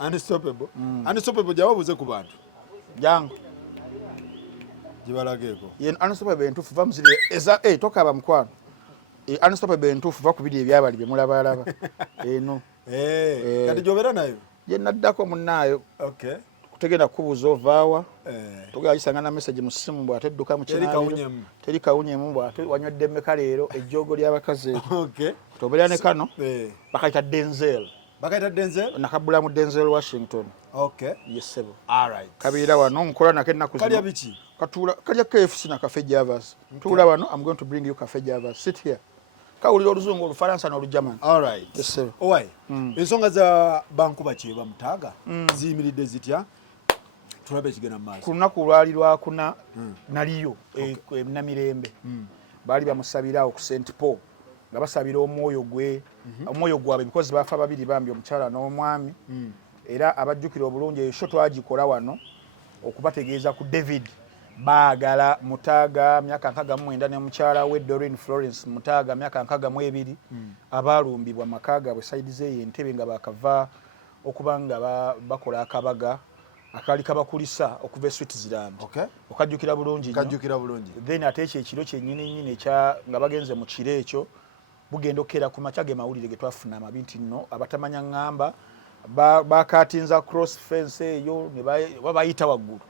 Unstoppable. Unstoppable jawabuze ku bantu. Jangu. Jibalageko. Yen unstoppable entufu va muzire eza tokaba mukwano. Unstoppable entufu va kubidi ebyabali bye mulaba. Eno. Kati jobera nayo. Ye naddako munnayo. Okay. Kutegenda kubuza ovaawa. Togera yisangana message mu simu bwa tedduka mu kinaaliro. Teri kawunyemu bwa wanywedde mmeka leero ejjogo ly'abakazi. Okay. Tobera ne kano. Bakaita Denzel. Bakaita Denzel? Nakabula mu Denzel Washington. Okay. Yes sebo. All right. Kabira wano nkola nakenna kuzima. Kalya bichi? Katula kalya KFC na Cafe Javas. Tula wano I'm going to bring you Cafe Javas. Sit here. Kawulira oluzungu olufaransa n'olujamani. All right. Yes sir. Owai. Ensonga za banku bakyeba mutaaga ziyimiridde zitya? Tulabe kigenda maaso. Ku lunaku lwalirwa kuna naliyo Namirembe. Baali bamusabira ku St Paul nga basabira omwoyo omwoyo gwabwe because bafa babiri bambi omukyala n'omwami. Era abajjukira obulungi esho twagikola wano okubategeeza ku David baagala Mutaaga myaka 69 ne mukyala we Doreen Florence Mutaaga myaka 62 abalumbibwa makaga bwe side ze Entebbe nga bakava okubanga bakola akabaga akali kabakulisa okuva Switzerland. Okay. Okajjukira bulungi. Kajjukira bulungi. Then ate ekiro kyennyini ekya nga bagenze mu kiro ekyo bugenda okera ku makyage mawulire ge twafuna amabinti nno abatamanya ngamba bakatinza cross fence eyo ne babayita waggulu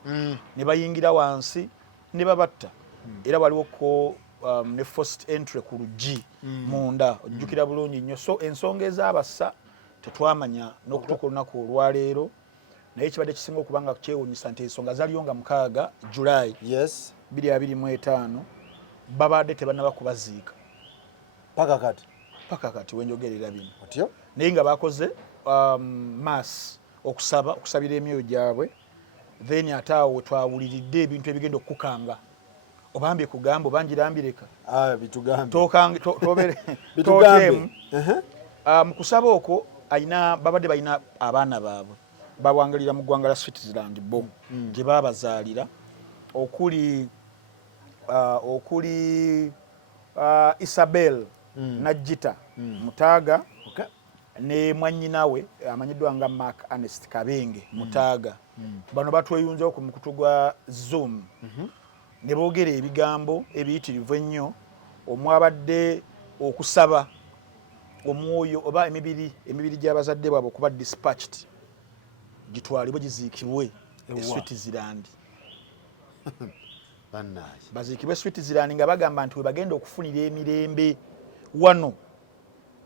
ne bayingira wansi ne babatta era waliwo ko ne first entry ku luggi munda ojjukira bulungi nnyo so ensonga ez'abassa tetwamanya n'okutuuka olunaku olwaleero naye ekibadde kisinga okubanga kyewuunyisa nti ensonga zaliyo nga 6 July 2025 babadde tebannaba kubaziika paka kati wenjogerera bino otyo naye nga bakoze mass okusabira emyoyo gyabwe then ate awo twawuliridde ebintu ebigenda okukanga obambi kugamba obanjirambireka bitugambe mu kusaba okwo babadde balina abaana baabwe bawangalira mu ggwanga la Switzerland bo gye babazaalira okuli Isabel Najita Mutaaga ne mwannyinawe amanyiddwa nga Mark Ernest Kabenge Mutaaga bano batweyunza ku mukutu gwa Zoom ne boogera ebigambo ebiyitirivu ennyo omwabadde okusaba omwoyo oba emibiri gy'abazadde baabwe okuba dispatched gitwalibwe giziikibwe Switzerland. Baziikibwe Switzerland nga bagamba nti we bagenda okufunira emirembe wano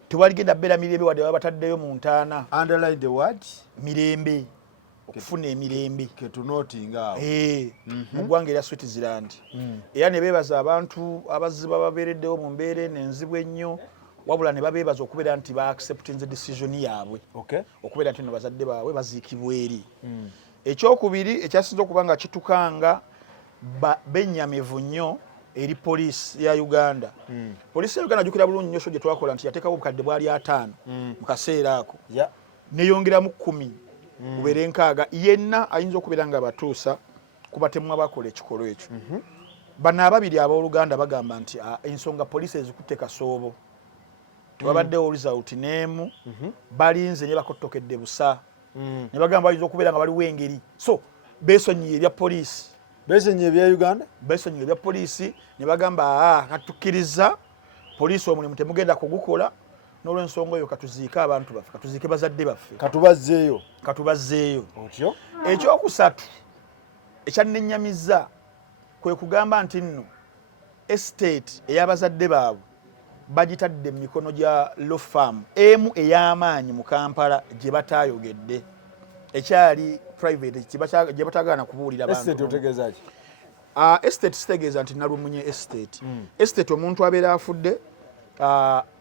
tewaligenda bbeera mirembe wadde babataddeyo mu ntaana. Underline the word mirembe okufuna emirembe ketunotinga mu ggwanga erya Switzerland. Era ne beebaza abantu abaziba babeereddewo mu mbeera ennenzibu ennyo wabula ne babeebaza okubeera nti ba-acceptinze decision yaabwe okubeera nti no bazadde baabwe baziikibwa eri. Ekyokubiri ekyasinze okuba nga kitukanga bennyamivu nnyo eri poliisi ya Uganda. Poliisi ya Uganda jukira bulungi nnyo so gye twakola nti yateekawo obukadde bwali 5 mu kaseera ako neyongeramu 10 kubeera 6 yenna ayinza okubeera nga batuusa kuba temwa bakola ekikolwa ekyo. Bano ababiri abooluganda bagamba nti ensonga poliisi ezikutte kasoobo tewabaddewo result n'emu balinze ne bakottokedde busa ne bagamba bayinza okubeera nga baliwo engeri so beesonyiye ebya poliisi beesonyiye ebya Uganda beesonyiye ebya poliisi ne bagamba katukkiriza poliisi omulimu temugenda kugukola n'olw'ensonga eyo katuziike abantu baffe katuziike bazadde baffe katubazzeeyo otyo. Ekyokusatu ekyannenyamiza kwe kugamba nti nno estate ey'abazadde baabwe bagitadde mu mikono gya law firm emu ey'amaanyi mu Kampala gye bataayogedde ekyali private gye batagaana kubuulira bantu. Estate otegeeza ki? Estate sitegeeza nti nalumunye estate. Estate omuntu abeera afudde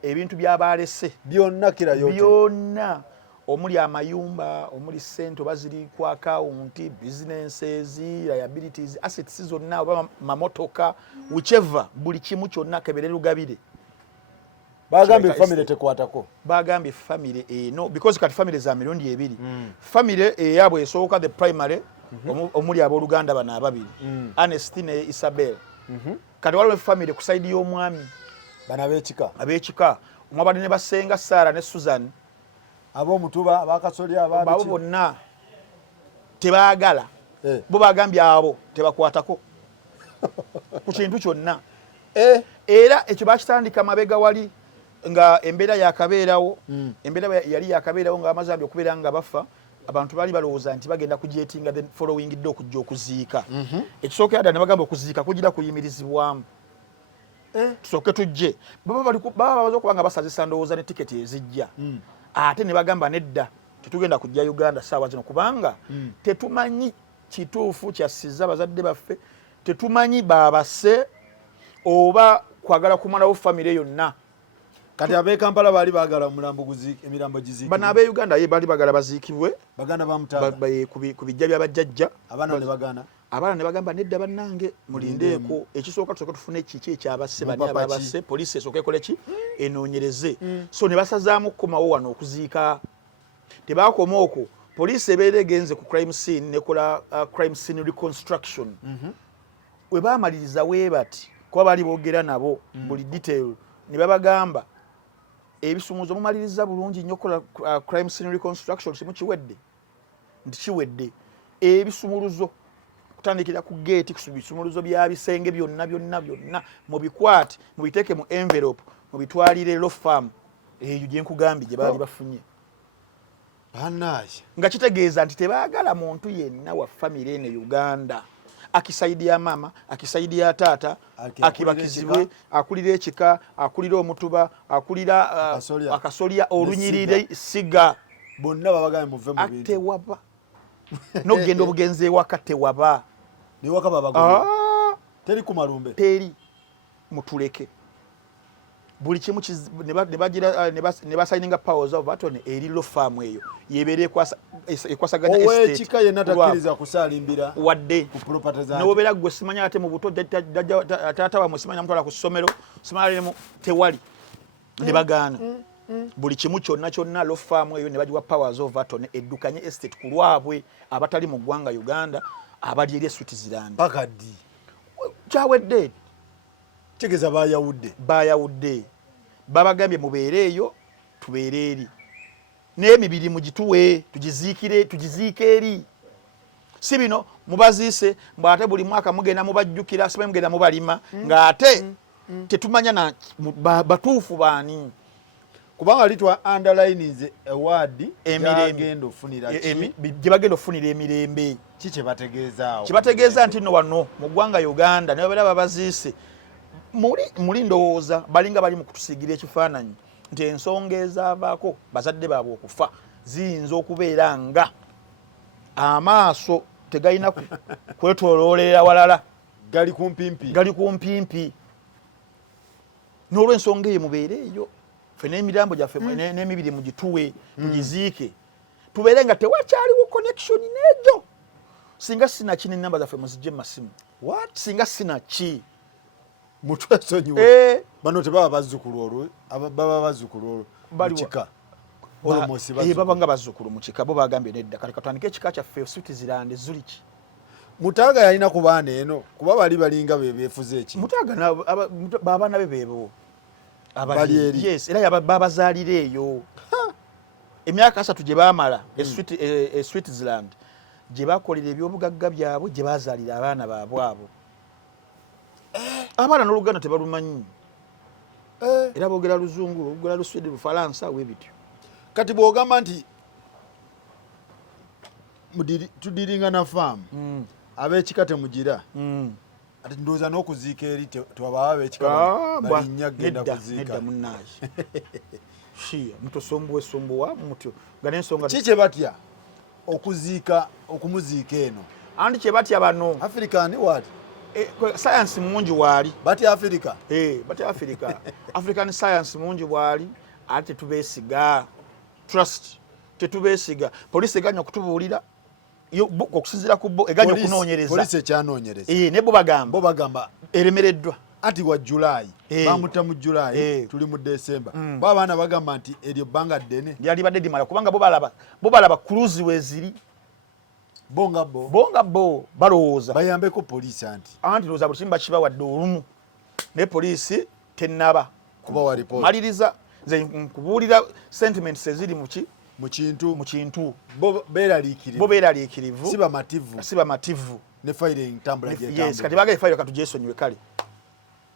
ebintu by'abaalese byonna kira yote byonna omuli amayumba omuli ssente oba ziri ku akawunti businesses liabilities assets zonna oba mamotoka whichever buli kimu kyonna keberera lugabire bagambye family tekwatako bagambye family eno because kati family za mirundi ebiri family eyabwe esooka the primary omuli abooluganda bano ababiri Ernestine Isabel kati waliwo family ku side y'omwami bana ab'ekika omwabadde ne basenga Sarah ne Susan ab'omutuba abakasolya abo bonna tebaagala bo bagambye abo tebakwatako ku kintu kyonna era ekyo bakitandika mabega wali nga embeera yakabeerawo embeera yali yakabeerawo nga amazambi okubeera nga bafa abantu bali balowooza nti bagenda kugyetinga the following day okujja okuziika ekisookera ddala ne bagamba okuziika kugira kuyimirizibwamu tusooke tujje baba babaza okuba nga basazisa ndowooza ne tiketi ezijja ate ne bagamba nedda tetugenda kujja Uganda saawa zino kubanga tetumanyi kituufu kyasiza bazadde baffe tetumanyi baabase oba kwagala kumalawo famire yonna kati ab'e Kampala bali baagala emirambo giziikibwe bano ab'e Uganda ye bali bagala baziikibwe baganda bamutaaga ku bijja by'abajjajja abaana ne bagana abaana ne bagamba nedda bannange mulindeeko ekisooka tusooke tufune kiki ekyabasse bani ababasse poliisi esooke ekole ki enoonyereze so ne basazaamu kukomawo wano okuziika tebaakoma okwo poliisi ebeera egenze ku crime scene nekola crime scene reconstruction we baamaliriza wee bati kuba bali boogera nabo buli detail ne babagamba ebisumuuzo mumaliriza bulungi nnyo kola crime scene reconstruction kimu kiwedde nti kiwedde ebisumuluzo kutandikira ku gate kusumuluzo bya bisenge byonna mubikwate mubiteeke mu envelope mubitwalire law firm eyo gye nkugambye gye baali bafunye nga kitegeeza nti tebaagala muntu yenna wa famire ene Uganda akisaidia mama akisaidia taata akibakizibwe akulira ekika akulira omutuba akulira akasolya olunyirire siga bonna babagambe muve mu bintu tewaba nogenda obugenze waka tewaba ne waka babagambe teri ku malumbe teri mutuleke buli kimu ne basayininga powers of attorney eri law firm eyo yebere ekwasaganya estate owekika yenna takkiriza kusaalimbira wadde ku property zaake n'obeera gwe simanya ate mu buto taata wamwe simanya mutwala ku ssomero simalemu tewali ne bagaana buli kimu kyonna law firm eyo ne bagiwa powers of attorney eddukanye estate ku lwabwe abatali mu ggwanga Uganda abali eri Switzerland pakaddi kyawedde tegeza bayawudde babagambye mubeere eyo tubeere eri n'emibiri mugituwe tugiziike eri si bino mubaziise mbwate buli mwaka mugenda mubajjukira sibe mugenda mubalima ng'ate tetumanya batuufu baani kubanga litwa underlines award emirembe ofunira gye bagenda ofunira emirembe kiki bategeezaawo kibategeeza nti nno wano mu ggwanga Uganda ne babeera babaziise muli ndowooza balinga bali mu kutusiigira ekifaananyi nti ensonga ezaavaako bazadde baabwe okufa ziyinza okubeera nga amaaso tegalina kwetoloolera walala gali kumpimpi n'olw'ensonga eyo mubeere eyo ffe n'emirambo gyaffe n'emibiri mugituwe tugiziike tubeere nga tewakyaliwo connection n'egyo singa sinaki n'ennamba zaffe muzijje mu masimu singa sinaki mutwesonyiwe bano tebaba bazzukulu olwo baba bazzukulu olwo mukika baba nga bazzukulu mu kika bo bagambye nedda kale katandika ekika kyaffe Switzerland zuliki Mutaaga yalina ku baana eno kuba bali balinga beefuze eki Mutaaga babaana be beebo yes era babazaalira eyo emyaka 3 gye baamala Switzerland gye bakolera ebyobugagga byabwe gye bazaalira abaana baabwe abo abaana n'Oluganda tebalumanyi era boogera Luzungu boogera Luswidi Lufalansa webityo kati bw'ogamba nti tudiringa na faamu ab'ekika temugira ati ndowooza n'okuziika eri twababa ab'ekika balinnya genda kuziika nedda munnaye mutosombuwesombuwa mutyo nga n'ensonga kiki batya okuziika okumuziika eno andi kye batya bano African what science mungi waali batya Africa batya Africa African science mungi waali ate tetubeesiga trust tetubeesiga poliisi eganya okutubuulira okusinziira ku bo eganya okunoonyereza poliisi ekyanoonyereza ne bo bagamba eremereddwa ati wa July bamutta mu July tuli mu December bo abaana bagamba nti eryo bbanga ddene lyali badde limala kubanga bo balaba cruise weziri bonga bo balowooza bayambeko poliisi anti lowooza buli kimu bakibawadde olumu ne poliisi tennaba kubawa report maliriza nze nkubuulira sentiments eziri muki mu kintu bo beeraliikirivu si bamativu ne fayire entambula gyetambula. Yes, kati baagaye fayire katugyesonyiwe kale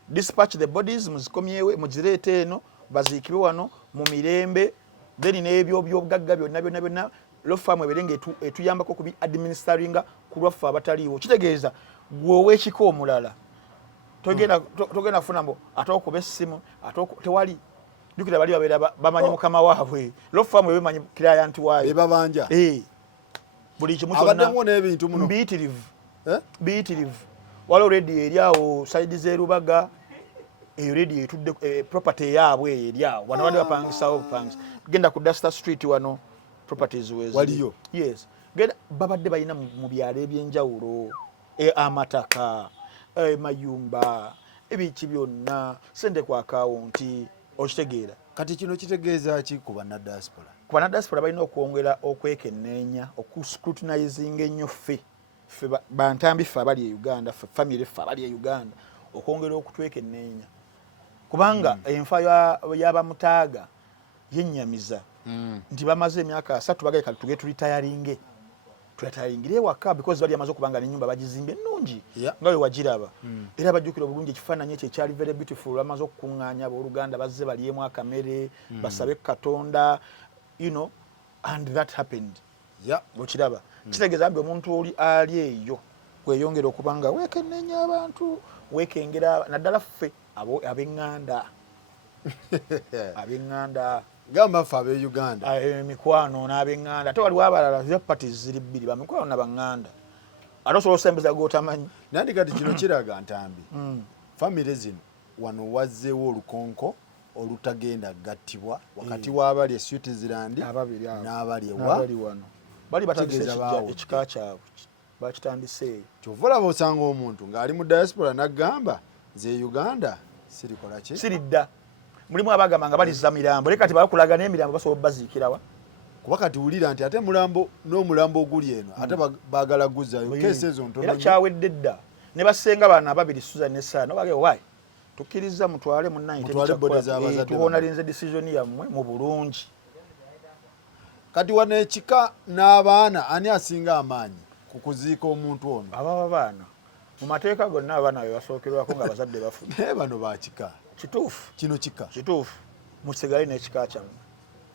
dispatch the bodies muzikomyewe muzireete eno baziikibwe wano mu mirembe then n'ebyo by'obugagga byonna law firm eberenge etuyambako kubi administeringa ku lwaffe abataliiwo kitegeeza gwe ow'ekika omulala togenda kufuna mbo ate okuba essimu tewali jukira bali babeera bamanyi mukama waabwe law firm ebemanyi client waayo ebabanja buli kimu kyonna abaddemu n'ebintu muno biyitirivu waliwo radio eri awo saidi z'erubaga eyo radio etudde property eyaabwe eyo eri awo wano bali bapangisawo bupangisa genda ku Duster Street wano properties waliyo yes genda babadde balina mu byalo ebyenjawulo amataka mayumba ebiki byonna sente ku akawunti okitegeera kati kino kitegeeza ki ku bannadiaspora balina okwongera okwekenneenya okuscrutinizing ennyo ffe bantambi ffe abali e Uganda family ffe abali e Uganda okwongera okutwekenneenya kubanga enfa y'abamutaaga yennyamiza nti bamaze emyaka 3 bagaye kati tuge tulitayaringire ewaka because bali amaze okubanga n'ennyumba bagizimbe ennungi nga we wagiraba era bajjukira obulungi ekifaananyi ekyo ekyali very beautiful bamaze okukuŋŋaanya abooluganda bazze balyemu akamere basabe Katonda and that happened okiraba kitegeeza mbi omuntu oli ali eyo kweyongera okubanga weekenneenya abantu weekengera naddala ffe ab'eŋŋanda gamba ffe ab'Uganda emikwano n'ab'eŋŋanda ate waliwo abalala zira parties ziri bbiri bamikwano n'abaŋŋanda ate osobola osembeza g'otamanyi nandi kati kino kiraga ntambi famire zino wano wazzeewo olukonko olutagenda gattibwa wakati w'abali e Switzerland n'abali wano bali batandise ekika kyabwe bakitandiseeyo kyova olaba osanga omuntu ng'ali mu diaspora n'aggamba nze Uganda sirikola ki siridda mulimu abagamba nga balizza mirambo leka kati bakulaga n'emirambo basobola baziikirawa kuba kati wulira nti ate mulambo n'omulambo oguli eno ate baagala guzzayo keesi ezo ntono era kyawedde dda ne basenga bana ababiri Susan ne Sano bage wayi tukkiriza mutwale mu 90 tuhonalinze decision yammwe mu bulungi kati wano ekika n'abaana ani asinga amaanyi ku kuziika omuntu ono ababa baana mu mateeka gonna abaana be basookerwako nga abazadde bafuna naye bano bakika kituufu kino kika kituufu musigale n'ekika kyammwe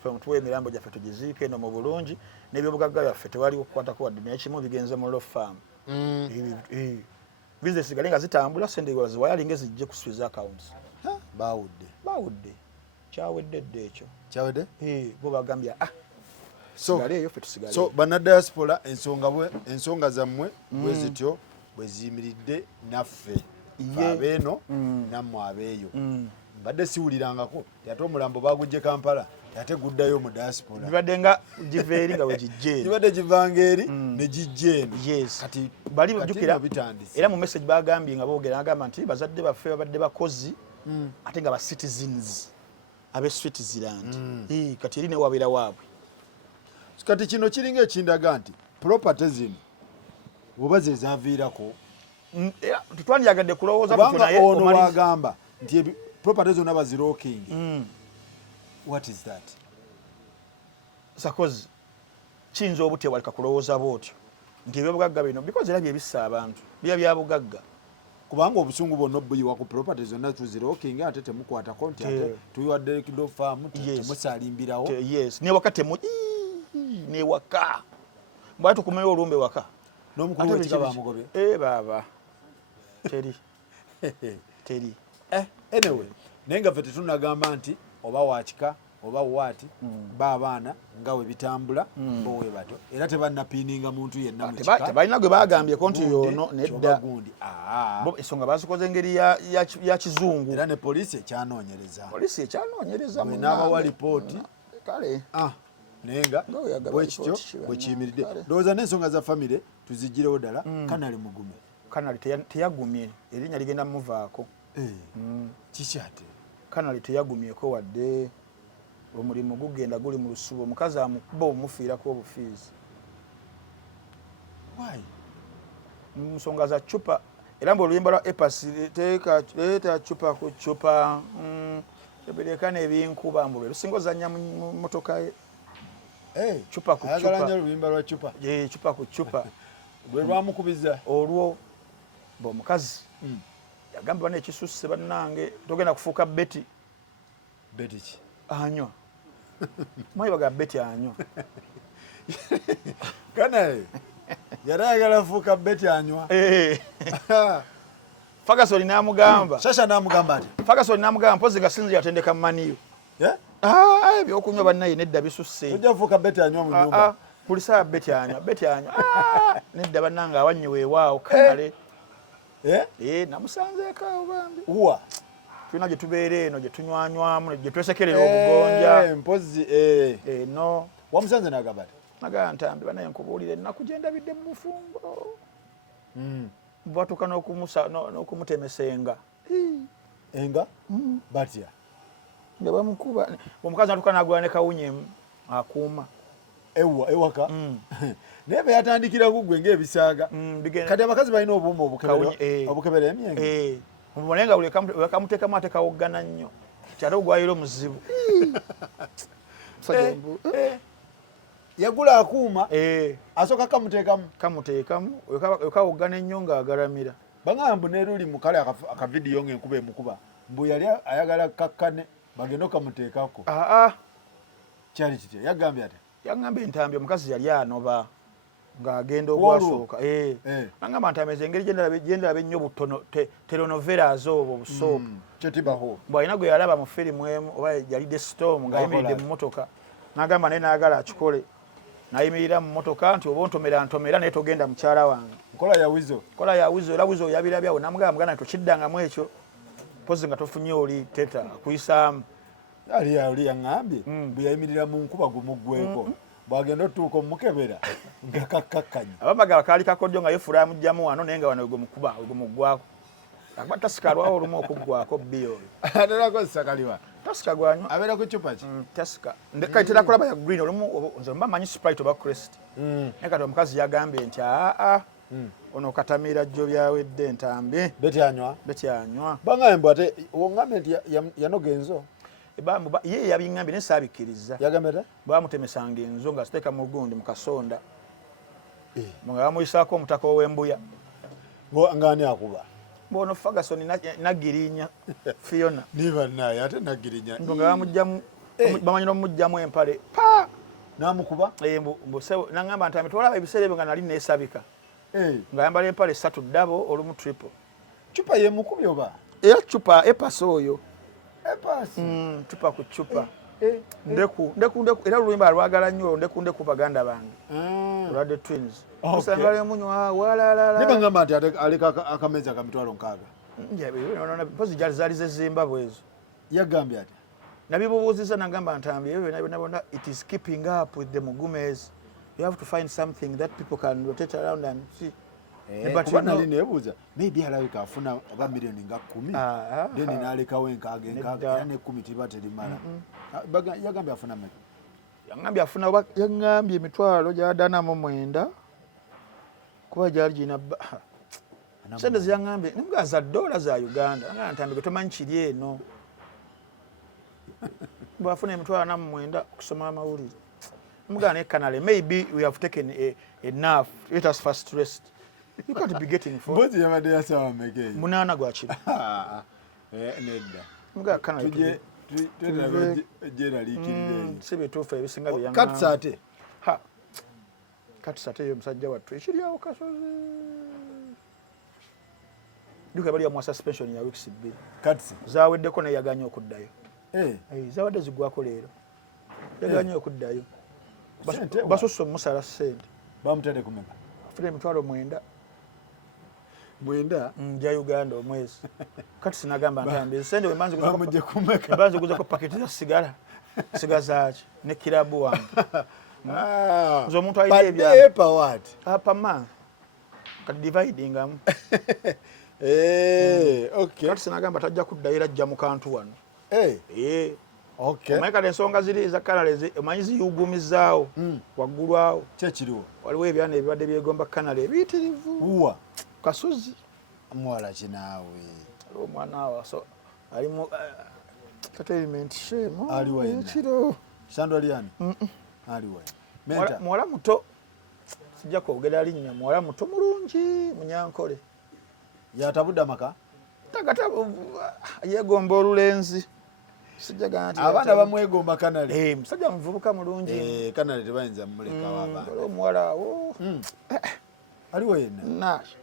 ffe mutuwe emirambo gyaffe tugiziike eno mu bulungi n'ebyobugagga byaffe tewali okukwatako wadde n'ekimu bigenze mu law firm bizinesi zigali nga zitambula sente ziwayalinga ezijje ku Swiss accounts baawudde kyawedde dde ekyo kyawedde bo bagambye so bannadiaspora ensonga zammwe bwe zityo bwe ziyimiridde naffe abeeno nammwe abeeyo mbadde siwulirangako ate omulambo bagujje Kampala ate guddayo mu diaspora bibadde nga giva eri nga wegijje bibadde givanga eri ne gijja eno kati bali bujjukira era mu message bagambye nga boogera agamba nti bazadde baffe babadde bakozi ate nga ba citizens ab'e Switzerland kati eri ne wabeera waabwe kati kino kiringa ekindaga nti property zino oba ze zaaviirako tetwandiyagadde kulowooza kubanga ono wagamba nti property zonna bazirooking what is that sakozi kiyinza obutewalika kulowooza bwotyo nti ebyobugagga bino because era byebissa abantu biba byabugagga kubanga obusungu bwonna obuyiwa ku property zonna tuzirooking ate temukwatako nti ate tuyiwadde kido faamu temusalimbirawo newaka newaka mbwate tukumeyo olumbe waka n'omukulu w'ekika bamugobye baaba teri anyway naye nga ffe tetunagamba nti oba wakika oba waati baabaana nga we bitambula bowe bato era tebannapiininga muntu yenna mu kika tebalina gwe bagambyeko nti yono nedda gundi bo ensonga bazikoze engeri ya kizungu era ne poliisi ekyanoonyereza n'abawa lipooti kale naye nga bwekityo bwe kiyimiridde ndowooza n'ensonga za famire tuzigirewo ddala kanali mugume kanali teyagumye erinnya ligenda muvaako kiki ate kanali teyagumyeko wadde omulimu gugenda guli mu lusubo omukazi amukuba obumufiirako obufiizi mu nsonga za cupa era mbu oluyimba lwa epasi leeta cupa ku cupa ebireka n'ebinkuba mbu lwe lusinga ozannya mu motoka ye chupa ku ayagala chupa nnyo oluyimba lwa chupa chupa ku chupa lwe lwamukubiza olwo b'omukazi yagamba bana ekisusse bannange togenda kufuuka beti ki anywa mwayi baga beti anywa kanaye yali ayagala fuuka beti anywa Ferguson n'amugamba Shasha n'amugamba ati Ferguson n'amugamba mpozi gasinzi yatendeka maniyo ebyokunywa bannaye nedda bisusse ojja fuuka beti anywa mu nyumba buli saa beti anywa nedda bannange awannye weewaawo kale namusanzeeko awo bambi uwa tulina gye tubeera eno gye tunywanywamu gye twesekerera obugonja mpozi eno wamusanze n'agamba ati nagaa ntambi banaye nkubuulire ennaku gye ndabidde mu bufumbo bwatuuka n'okumutemesa enga enga batya nga bamukuba omukazi natuuka n'agula ne kawunyemu akuuma ewaka naye be yatandikira kuggwe ng'ebisaaga kati abakazi balina obuuma obukebera emyenge naye nga buli wekamuteekamu ate kawoggana nnyo ti ate ogwayira omuzibu yagula akuuma asooka kamuteekamu wekawoggana ennyo ng'agaramira bagamba mbu neruli mu kale akavidiyo ng'enkuba emukuba mbu yali ayagala kakkane bagenda okamuteekako kyali kitya yagambye ate yagambye ntambi omukazi yali anoba ng'agenda ogwasooka nagamba ntameze engeri gyendalaba ennyo butono telenovelas obwo busoopu kyetibaho bw'alina gwe yalaba mu firimu emu oba yali the storm ng'ayimiridde mu motoka nagamba naye naagala akikole nayimirira mu motoka nti oba ontomera naye togenda mukyala wange nkola ya wizo era wizo oyabirabyawo namugamba muganda tokiddangamu ekyo pozi nga tofunye oli teta akuyisaamu ali yaŋŋambye bwe yayimirira mu nkuba gumuggweko bw'agenda otuuka omukebera nga kakkakkanya abamagala kaali kakodyo nga yefula yamugjamu wano naye nga wano egwemukuba egwemuggwako akuba tasika alwawo olumu okuggwako bbi oyo aterakozesa kaliwa tasika gwanywa abeera ku cupa ki tasika kaitera kulaba ya green olumu nze mba manyi sprite oba crest naye kati omukazi yagambye nti ono katamira jjo byawedde ntambi beti anywa bangambye mbu ate wongambye nti yanoga enzo ye yabiŋŋambye naye saabikkiriza yagambye bamutemesanga enzo nga ziteeka mu gundi mu kasonda nga bamuyisaako omutaka ow'embuya ng'ani akuba bono Ferguson nagirinya Fiona niba naye ate nagirinya nga bamugjamu bamanyi n'omugjamu empale n'amukuba nagamba nti amitwalaba ebiseera ebyo nga nali neesabika nga yambala empale 3 double olumu triple cupa yemukubi oba era cupa epasi oyo cupa ku cupa ndeku era oluyimba alwagala nnyo ndeku baganda bange olwadde twins usangala emunywa walalala nibangamba nti aleka akameza akamitwalo 6 mpozi zaali zezimbabwe ezo yagambye ati nabibubuuziza nagamba ntambi ebyo byonna it is keeping up with the mugumes you have to find something that people can rotate around and see kuba nali neebuuza maybe alabika afuna oba miliyoni nga 10 then n'alekawo enkaaga era ne10 tiba terimala yagambye afuna meka yagambye afuna oba yagambye emitwalo gy'adaanamu 9 kuba gyali gina sente zeyagambye nimugaa za dola za Uganda agamba ntambi gwe tomanyi kiri eno bwafuna emitwalo 9 okusoma amawulire nimugaa naye kanale maybe we have taken enough let us first rest. You can't be getting for. Mbozi yabadde yasawa meke. Munana gwakiri. Nedda. Muga kana tuje jera likirire. Sibe tofa ebisinga bya yanga. Katsate. Katsate yo musajja wattu ekiri awo kasozi. Duka bali ya mwa suspension ya weeks 2. Katsi. Zaweddeko ne yaganya okuddayo. Zawadde zigwako leero. Yaganya okuddayo. Basoso musala sente. Bamutende kumeka. Afune emitwalo 9. Nja Uganda omwezi kati sinagamba ntambi sende wemanzi kuzako paketi za sigara zaki ne kirabu wange nzo omuntu alina ebya pama kati dividingamu kati sinagamba tajja kuddayo ajja mu kantu wano omanyi kati ensonga ziri eza kanale omanyi ziyugumizaawo waggulu awo kyekiriwo waliwo ebyana ebibadde byegomba kanale ebiyitirivu kasozi mwala kinaawe omwana awo so alimu entertainment shame aliwa ekiro Sandra Liani aliwa Menta. Muwala muto sijja kwogera linnya muwala muto mulungi munyankole yatabudde maka tagata yegomba olulenzi sijja abaana bamwegomba kanale musajja muvubuka mulungi kanale tebayinza muleka w'abaana omuwala awo aliwo yenna nash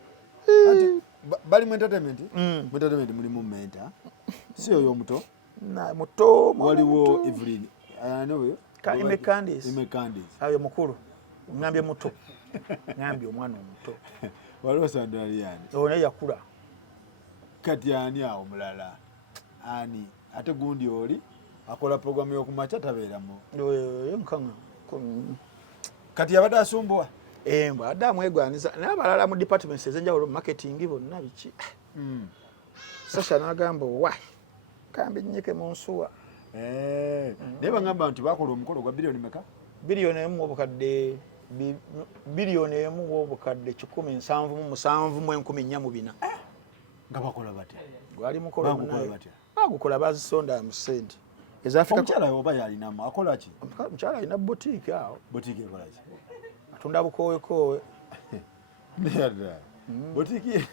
bali mu entertainment mulimu Menta si oyo omuto muto waliwo Evelyn ani oyo Ime Candice ayo mukulu ngambye muto ngambye omwana omuto waliwo Sandaliani ono yakula kati ani awo mulala ani ate gundi oli akola programu y'okumaca tabeeramu nkanga kati yabadde asumbuwa mbwa adde amwegwaniza naye abalala mu departments ez'enjawulo marketing bonna biki Sasha n'agamba wa kambi nnyike mu nsuwa naye bagamba nti bakola omukolo gwa biliyoni meka biliyoni emu obukadde 177,414 nga bakola batya gwali mukolo bagukola bazisonda mu sente ezafrika omukyala oba yalinamu akola ki omukyala alina boutique awo boutique ekola ki atunda bukowekowe boutique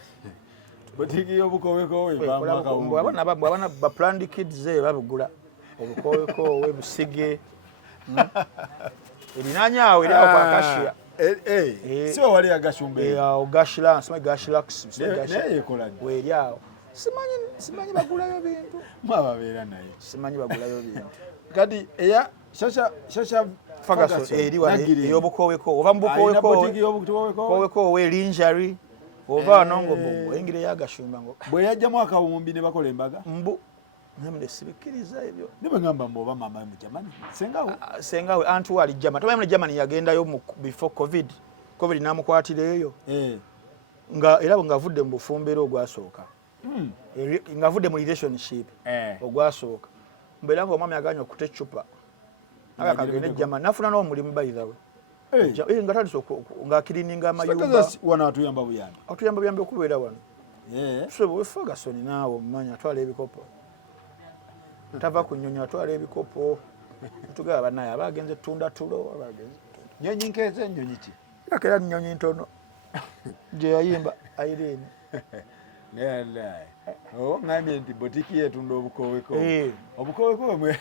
y'obukowekowe bwabana ba planned kids babugula obukowekowe busige elinanya awo eri awo kwa Kashia si wali agashumbe ogashira nsima gashilax naye ekola weri awo simanyi bagulayo bintu mwababeera naye simanyi bagulayo bintu kati eya shasha Ferguson eri wana ey'obukowekowe ova mu bukowekowe lingerie ova nongo engire yagashumba ngo bwe yajjamu akawumbi ne bakola embaga mbu namne sibikiriza ebyo nibagamba mboba mama mu Germany sengawe antu ali Germany tabaye mu Germany yagendayo before covid namukwatireyo nga era ngavudde mu bufumbiro ogwasooka ngavudde mu relationship ogwasooka mbera ngo omwami aganya okute ecupa akagende Germany nafuna n'omulimu by the way nga tandise nga kirininga amayumba wana atuyamba buyambi okubeera wano so Ferguson naawe omumanya atwala ebikopo tava ku nnyonyi atwala ebikopo tugaba banaye abagenze tunda tulo abagenze nnyonyi nkeze ennyonyi ki akera nnyonyi ntono gye yayimba Irene ngambye nti botiki yetunda obukowekowe mwe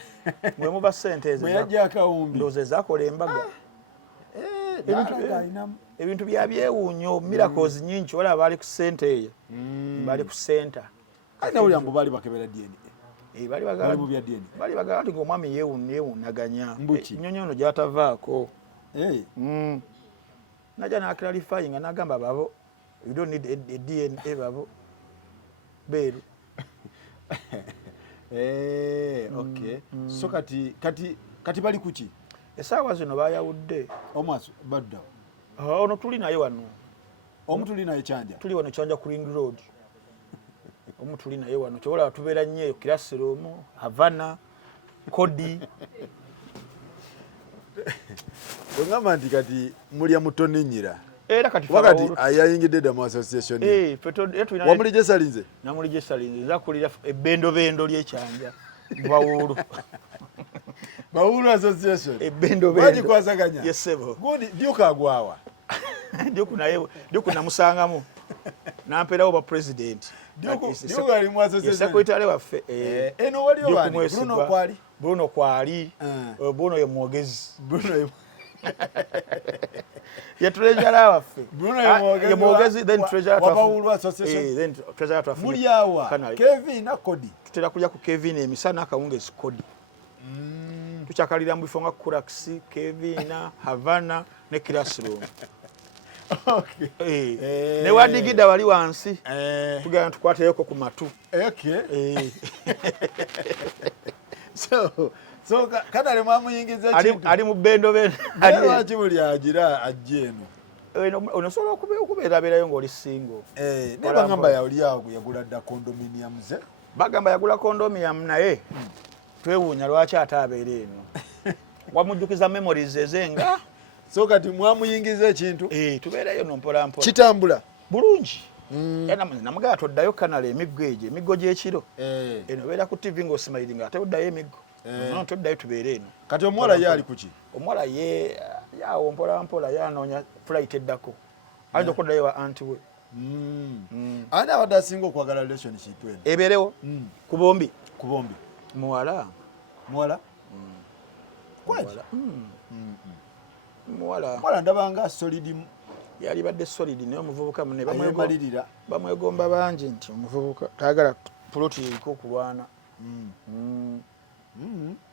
muba ssente ezo yajja akawumbi ndowooza ezakola embaga ebintu byabyewuunyo miracles nyingi wala bali ku ssente eyo bali ku ssenta kati nawulira bali bakebera DNA bali bagala nti ng'omwami yeewunaganya ennyonyi ono gyatavaako najja n'aclarifying nga n'agamba babo you don't need a DNA babo beeru okay so kati bali kuki essaawa zino bayawudde omwaso badda ono tuli naye wano omutuli naye Kyanja tuli wano Kyanja ku Ring Road omutuli naye wano kyobola tubeera nnyo eyo Classroom Havana Kodi wengamba nti kati mulya mutoni nnyira era kati wakati ayayingidde Damu Association wamuli gyesalinze namuli gyesalinze zakulira ebbendobendo ly'Ekyanja bawulu Bawulu Association ebbendobendo bagikwasaganya yesebo gundi Dyuka agwawa Dyuku namusangamu namperawo ba president Dyuku ali mu association secretary waffe eno waliyo bani Bruno kwali Bruno ye mwogezi ya treasurer waffe ye mwogezi then treasurer wa Bawulu Association then treasurer waffe muliawa Kevin na Kodi tutera kulya ku Kevin emisana akawungezi Kodi tuchakalira mu bifo nga Kurax Kevin Havana ne Classroom okay ne wadigida wali wansi tugenda tukwateyeko ku matu okay so kadale mwamuyingiza kintu ali mu bendo ali wachi buli agira ajeno onosobola okubeerabeerayo ng'oli single ne bagamba yali awo yagula dda condominium ze bagamba yagula condominium naye twewuunya lwaki ate abeera eno wamujjukiza memories ezenga so kati mwamuyingiza ekintu tubeerayo nompola mpola kitambula bulungi namugala toddayo kanala emiggo gy'ekiro eno beera ku TV ng'osimayiringa ate oddayo emiggo no toddayo tubeere eno kati omuwala ye ali kuki omuwala ye yawo mpola yanoonya flight eddako ayinza okuddayo wa anti we ani abadde asinga okwagala relationship eno ebeerewo ku bombi muwala muwala ndabanga solid yali badde solid naye omuvubuka mune bamalirira bamwegomba bangi nti omuvubuka tayagala puloti eriko okulwana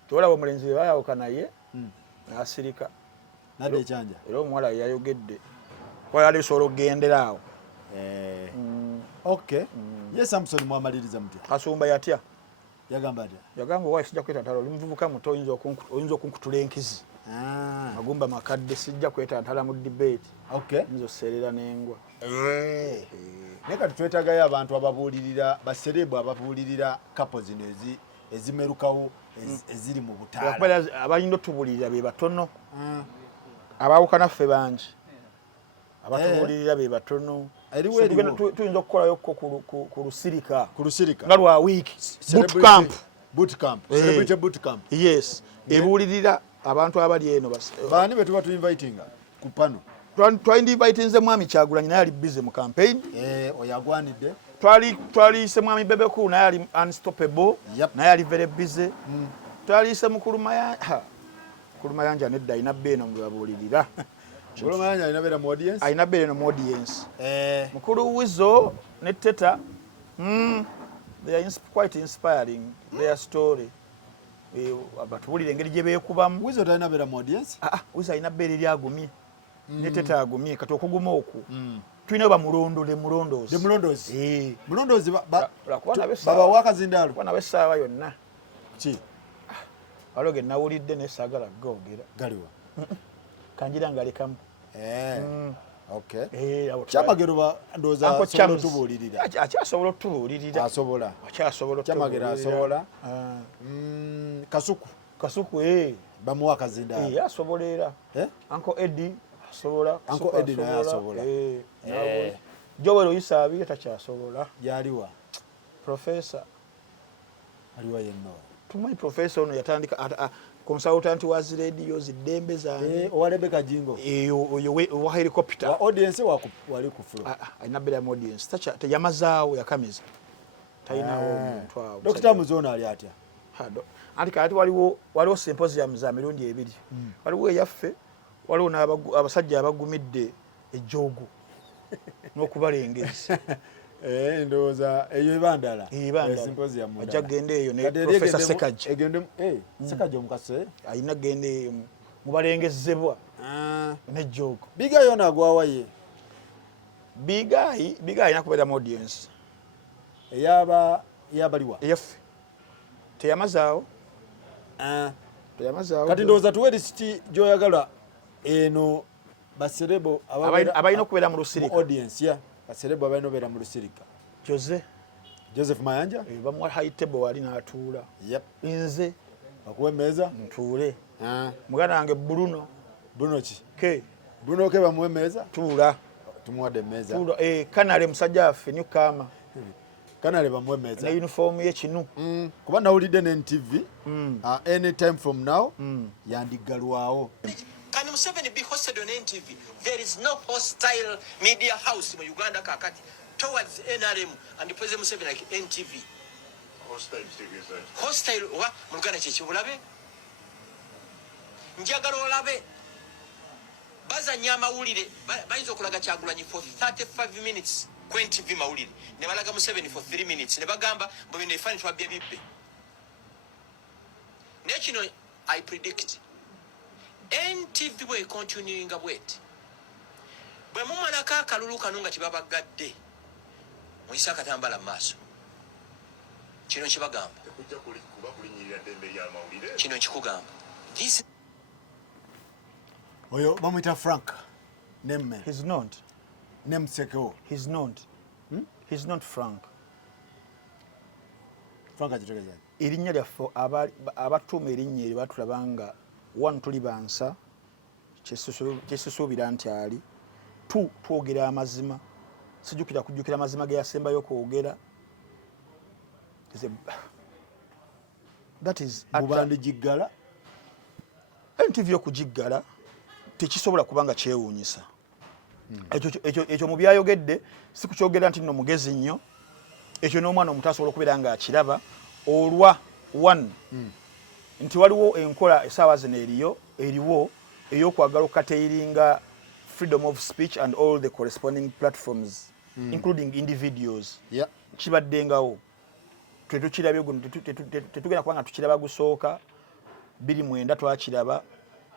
tolaba omulenzi we bayawuka naye n'asirika nadde ekyanja era omuwala yayogedde kuba yali bisobola okugendera awo okay ye Samson mwamaliriza mutya Kasumba yatya yagamba atya yagamba owaye sijja kwetantala oli muvubuka muto oyinza okunkutula enkizi magumba makadde sijja kwetantala mu debate nzo serera n'engwa naye kati twetagayo abantu ababuulirira baserebu ababuulirira kapo zino ezimerukawo eziri mu butaala abayinza otubuulirira be batono abaawukana ffe bangi abatubuulirira be batono tuyinza okukolayo ku lusirika nga lwa wiiki boot camp yes ebuulirira abantu abali eno baani be tuba tuinvitinga ku pano twinvitinze mwami Kyagulanyi naye ali busy mu campaign oyo agwanidde twaliyise mwami Bebeku naye ali unstoppable naye ali very busy twaliyise mukulu Mayanja nedda alina beeno mu babuulirira alina beeno mu audience mukulu Wizo ne Teta they are quite inspiring their story batubuulira engeri gye beekubamu Wizo talina beera mu audience Wizo alina beere lyagumye ne Teta agumye kati okuguma okwo tulina bamulondole mulondoozi babawa akazindaalo bana b'essaawa yonna ki waliwo ge nawulidde naye saagala googera galiwa kanjira ngaalekamu kyamagero ndowooza asobola otubuulirira akyasobola otubuulirira kyamagero asobola kasuku bamuwa akazindaalo asobola era Uncle Eddie asobola Joel Oyisaabi takyasobola yaliwa professor aliwa yenno tumanyi professor ono yatandika consultant wa radio ziddembe zange owa Rebecca Jingo oyo wa helicopter wa audience wali ku floor alina beera mu audience teyamazaawo yakamiza talinawo omuntu awo Dr. Muzono ali atya anti kati waliwo symposium za mirundi ebiri waliwo eyaffe waliwo abasajja abagumidde ejjoogo n'okubalengezi ndowooza eyo ebandala symposium ajja genda eyo ne Professor Sekajja omukase alina genda eyo mubalengezebwa n'ejjoogo Bigayi ono agwawaye Bigayi alina kubeera mu audience eyabaliwa eyaffe teyamazaawo kati ndowooza tuwe lisiti gy'oyagala eno baserebo abalina okubeera mu lusirika audience baserebo abalina okubeera mu lusirika Joseph Mayanja bamuwa high table wali n'atuula nze bakuwa emmeeza ntuule muganda wange Bruno Bruno ke bamuwa emmeeza tuula tumuwadde emmeeza Kanale musajja waffe new kama Kanale bamuwa emmeeza ne uniform y'ekinu kuba nawulidde ne NTV any time from now yandiggalwawo. Can Museveni be hosted on NTV? There is no hostile media house in Uganda kakati towards NRM and President Museveni like NTV. Hostile wa muluganda kyeki bulabe njagala olabe bazanya amawulire bayinza okulaga Kyagulanyi for 35 minutes ku NTV mawulire ne balaga Museveni for 3 minutes ne bagamba mbu bino ebifaananyi twabye bibbe naye kino I predict NTV bwe continuing bwet bwe mumalako akalulu kano nga kibabagadde muyise akatambala mu maaso kino kibagamba kino kikugamba oyo bamwita Frank nemme he's not Nemsekeo he's not Frank akitegeeza erinnya lyaffe abatuuma erinnya eryo batulaba nga one tuli bansa kyesisuubira nti ali twogera amazima sijjukira kujjukira amazima ge yasembayo kwogera that is bubandi jiggala NTV okujiggala tekisobola kubanga kyewuunyisa ekyo mu byayogedde si kukyogera nti nno mugezi nnyo ekyo n'omwana omuto asobola okubeera nga akiraba olwa one nti waliwo enkola essaawa zino eriwo ey'okwagala okukateiringa freedom of speech and all the corresponding platforms including individuals kibaddengawo tetukirabye guno tetugenda kubanga tukiraba gusooka 29 twakiraba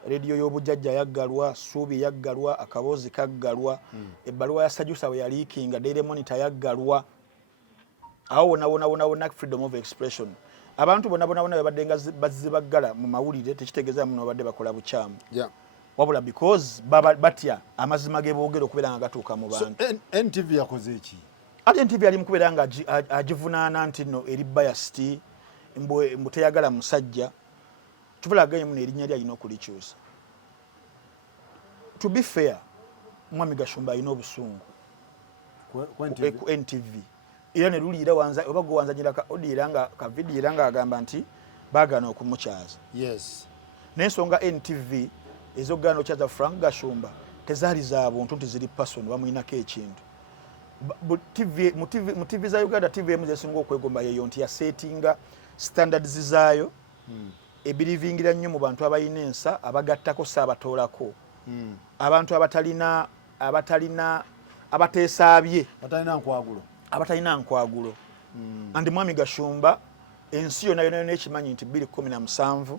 radio y'obujjajja yaggalwa suubi yaggalwa akaboozi kaggalwa ebbaluwa ya Sajusa we yaliikinga Daily Monitor yaggalwa awo wona freedom of expression abantu bonna babadde bazibaggala mu mawulire tekitegeeza muno babadde bakola bukyamu wabula because batya amazima ge boogera okubeera nga gatuuka mu bantu. NTV yakoze eki? Ate NTV ali mu kubeera nga agivunaana nti nno eri biased mbu teyagala musajja tubulagaye muno erinnya lye alina okulikyusa. To be fair Mwami Gashumba alina obusungu ku NTV era ne luliira oba gwe wanzanyira ka audio nga ka video nga agamba nti baagana okumukyaza. N'ensonga NTV ezogana okyaza Frank Gashumba tezaali za buntu nti ziri person bamuyinako ekintu. Mu TV za Uganda TV emu zesinga okwegomba yeyo nti yasetinga standards zaayo ebirivingira nnyo mu bantu abalina ensa abagattako saabatoolako abantu abateesaabye abatalina nkwagulo andi Mwami Gashumba ensi yonna ekimanyi nti 2017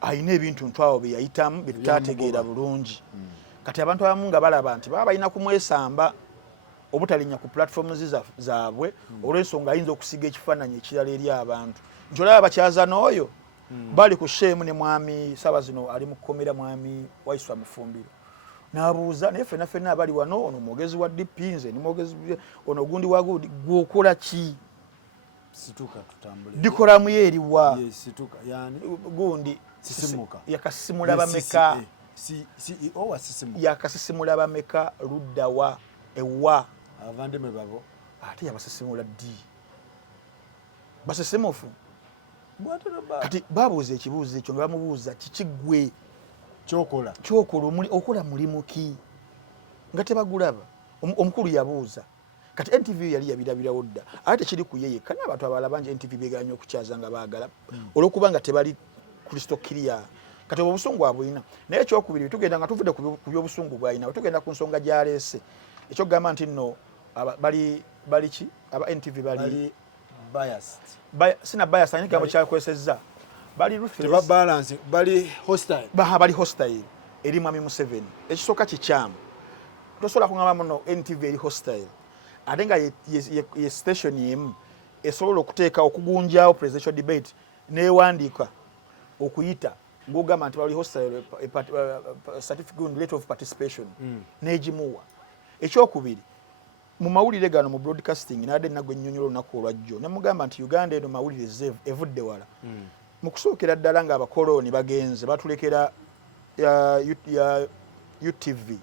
ayina ebintu ntwawo bye yayitamu bye tutategeera bulungi kati abantu abamu nga balaba nti baba balina kumwesamba obutalinya ku platforms zaabwe olw'ensonga ayinza okusiga ekifaananyi ekirala eri abantu nti olaba bakyaza n'oyo bali ku shemu ne mwami saba zino ali mu kkomera mwami Waiswa Mufumbiro n'abuuza naye ffenna abali wano ono mwogezi wa DP ni mwogezi ono gundi wagudi gwokola ki situka tutambule dikoramu ye eriwa situka yani gundi sisimuka yakasisimula bameka CEO wa sisimuka yakasisimula bameka ludda wa ewa avande me babo ate yabasisimula di basisimufu kati babuuza ekibuuzo ekyo nga bamubuuza kikigwe kyokola okola mulimu ki nga tebagulaba omukulu yabuuza kati NTV yali yabirabirawo dda ate kiri ku yeye kana abantu abalala bangi NTV beganya okukyaza nga baagala olw'okuba nga tebali Kristo kiriya kati obusungu abulina naye ekyokubiri tugenda nga tuvudde ku by'obusungu bw'alina tugenda ku nsonga gy'aleese ekyokugamba nti nno bali ki aba NTV bali biased sina bias ani kigambo kyakwesezza bali ruthless balance bali hostile eri Mwami Museveni ekisooka kikyamu tosobola kungamba muno NTV eri hostile ate nga ye station yemu esobola okuteeka okugunjaawo presidential debate neewandiika okuyita ng'ogamba nti bali hostile certificate rate of participation n'egimuwa. Ekyokubiri mu mawulire gano mu broadcasting nadde nagwe nnyonnyola olunaku olwajjo ne mugamba nti Uganda eno mawulire evudde wala mu kusookera ddala nga abakoloni bagenze batulekera ya UTV.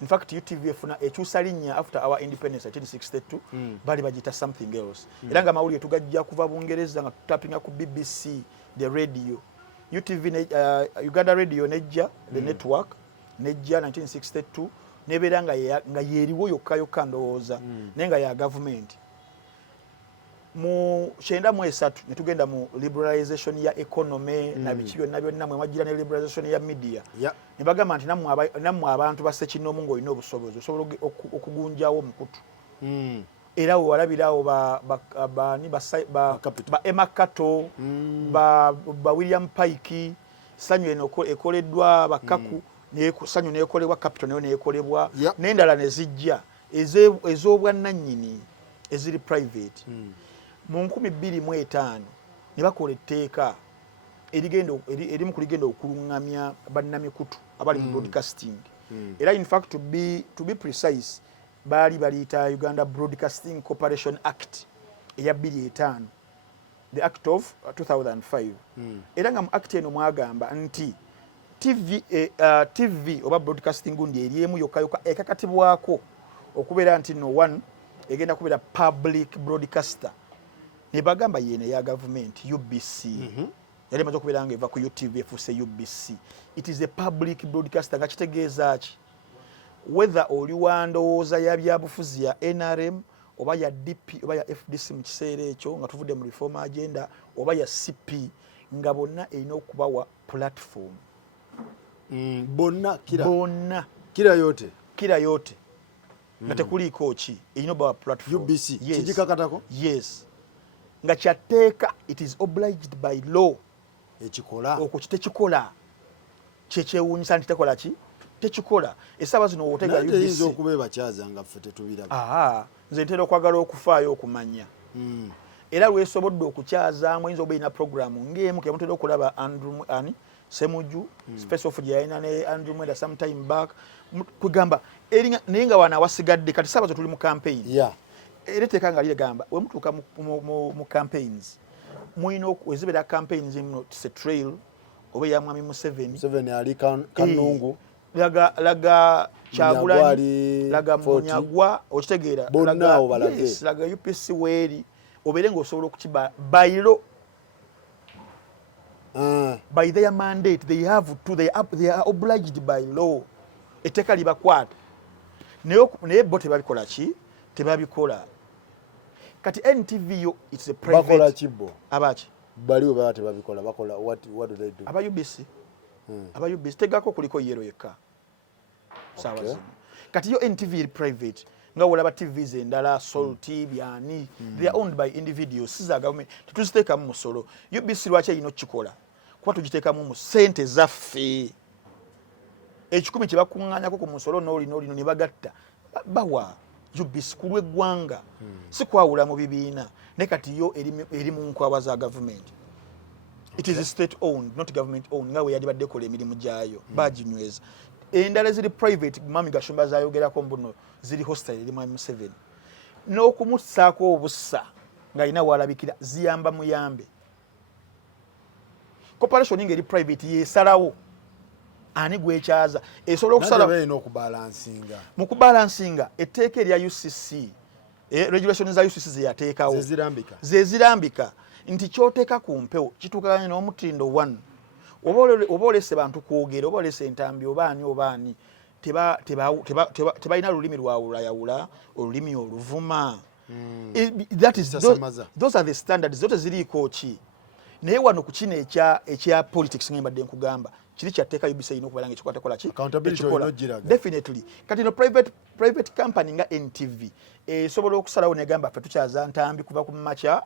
In fact UTV efuna ekyusa linnya after our independence 1962 bali bagita something else era nga mawulire tugajja kuva Bungereza nga tutapinga ku BBC the radio UTV Uganda radio nejja the network nejja 1962 nebeera nga yeriwo yokka ndowooza naye nga ya government mu 93 ne tugenda mu liberalization ya economy na biki byonna mwe mwajjira ne liberalization ya media ne bagamba nti nammwe abantu basekinomu ng'olina obusobozi osobola okugunjaawo mukutu era walabirawo ba Emma Kato ba William Pike sanyu eno ekoleddwa bakaku sanyu neekolebwa capital nayo neekolebwa n'endala ne zijja ez'obwannannyini eziri private mu 2025 ne bakola etteeka erimu ku ligenda okuluŋŋamya bannamikutu abali mu broadcasting era in fact to be precise baali baliyita Uganda Broadcasting Corporation Act eya 2005 the act of 2005 era nga mu act eno mwagamba nti TV oba broadcasting gundi eriemu yokka ekakatibwako okubeera nti no one egenda kubeera public broadcaster ne bagamba yene ya government UBC yali emaze okubeera nga eva ku UTV efuuse UBC. It is a public broadcaster nga kitegeeza ki whether oli wa ndowooza ya byabufuzi ya NRM oba ya DP oba ya FDC mu kiseera ekyo nga tuvudde mu reform agenda oba ya CP nga bonna erina okubawa platform. Bonna kira yote nga tekuliiko ki erina okubawa platform. UBC kigikakatako? Yes. Nga kyateeka it is obliged by law ekikola okwo kitekikola kyekyewuunyisa nti tekola ki tekikola esaba zino wotega UBC yinza okuba bakyaza nga ffe tetubiraba. Nze ntera okwagala okufaayo okumanya era lwesobodde okukyazaamu oyinza oba erina programu ng'emu kemutera okulaba Andrew Semuju space of gye ne Andrew Mwenda sometime back kugamba naye nga wana awasigadde kati saabazo tuli mu campaign era etteeka nga ligamba we mutuuka mu campaigns mulina ezibera campaigns muno trail oba ya mwami Museveni ali Kanungu laga Kyagulanyi laga Munyagwa okitegeera laga UPC weeri obeere ng'osobola okukiba bayiro by their mandate they are obliged by law etteeka libakwata naye bo tebabikola ki tebabikola kati NTV yo it's a private bakola kibo abaki baliwo baba tebabikola bakola what do they do aba UBC aba UBC tegako kuliko yero yeka sawa zino kati yo NTV is private nga wolaba TVs endala Salty byani they are owned by individuals siza government tutuziteeka mu musolo UBC lwache ino kikola kuba tugiteeka mu sente zaffe ekikumi kye bakuŋŋaanyako ku musolo n'olino ne bagatta bawa UBC ku lw'eggwanga si kwawula mu bibiina ne kati yo eri mu nkwawa za government. It is state owned not government owned nga we yadibadde kola emirimu gyayo baginyweza endala ziri private mami Gashumba zayogerako mbuno ziri hostile eri mwami Museveni n'okumussaako obussa nga alina walabikira ziyamba muyambe corporation ngeri private yesalawo ani gwekyaza esobola okusala beno okubalansinga mu kubalansinga etteeka erya UCC regulations za UCC zeyateekawo zezirambika nti kyoteeka ku mpewo kituukaganye n'omutindo 1 oba olese bantu kwogera oba olese entambi obaani tebalina lulimi lwawulayawula olulimi oluvuma those are the standards zote ziriiko ki naye wano ku kino ekya politics ngembadde nkugamba kiri kyateeka UBC ino okubeera nga ekikola tekola ki definitely kati no private company nga NTV esobola okusalawo negamba ffe tukyaza ntambi kuva ku makya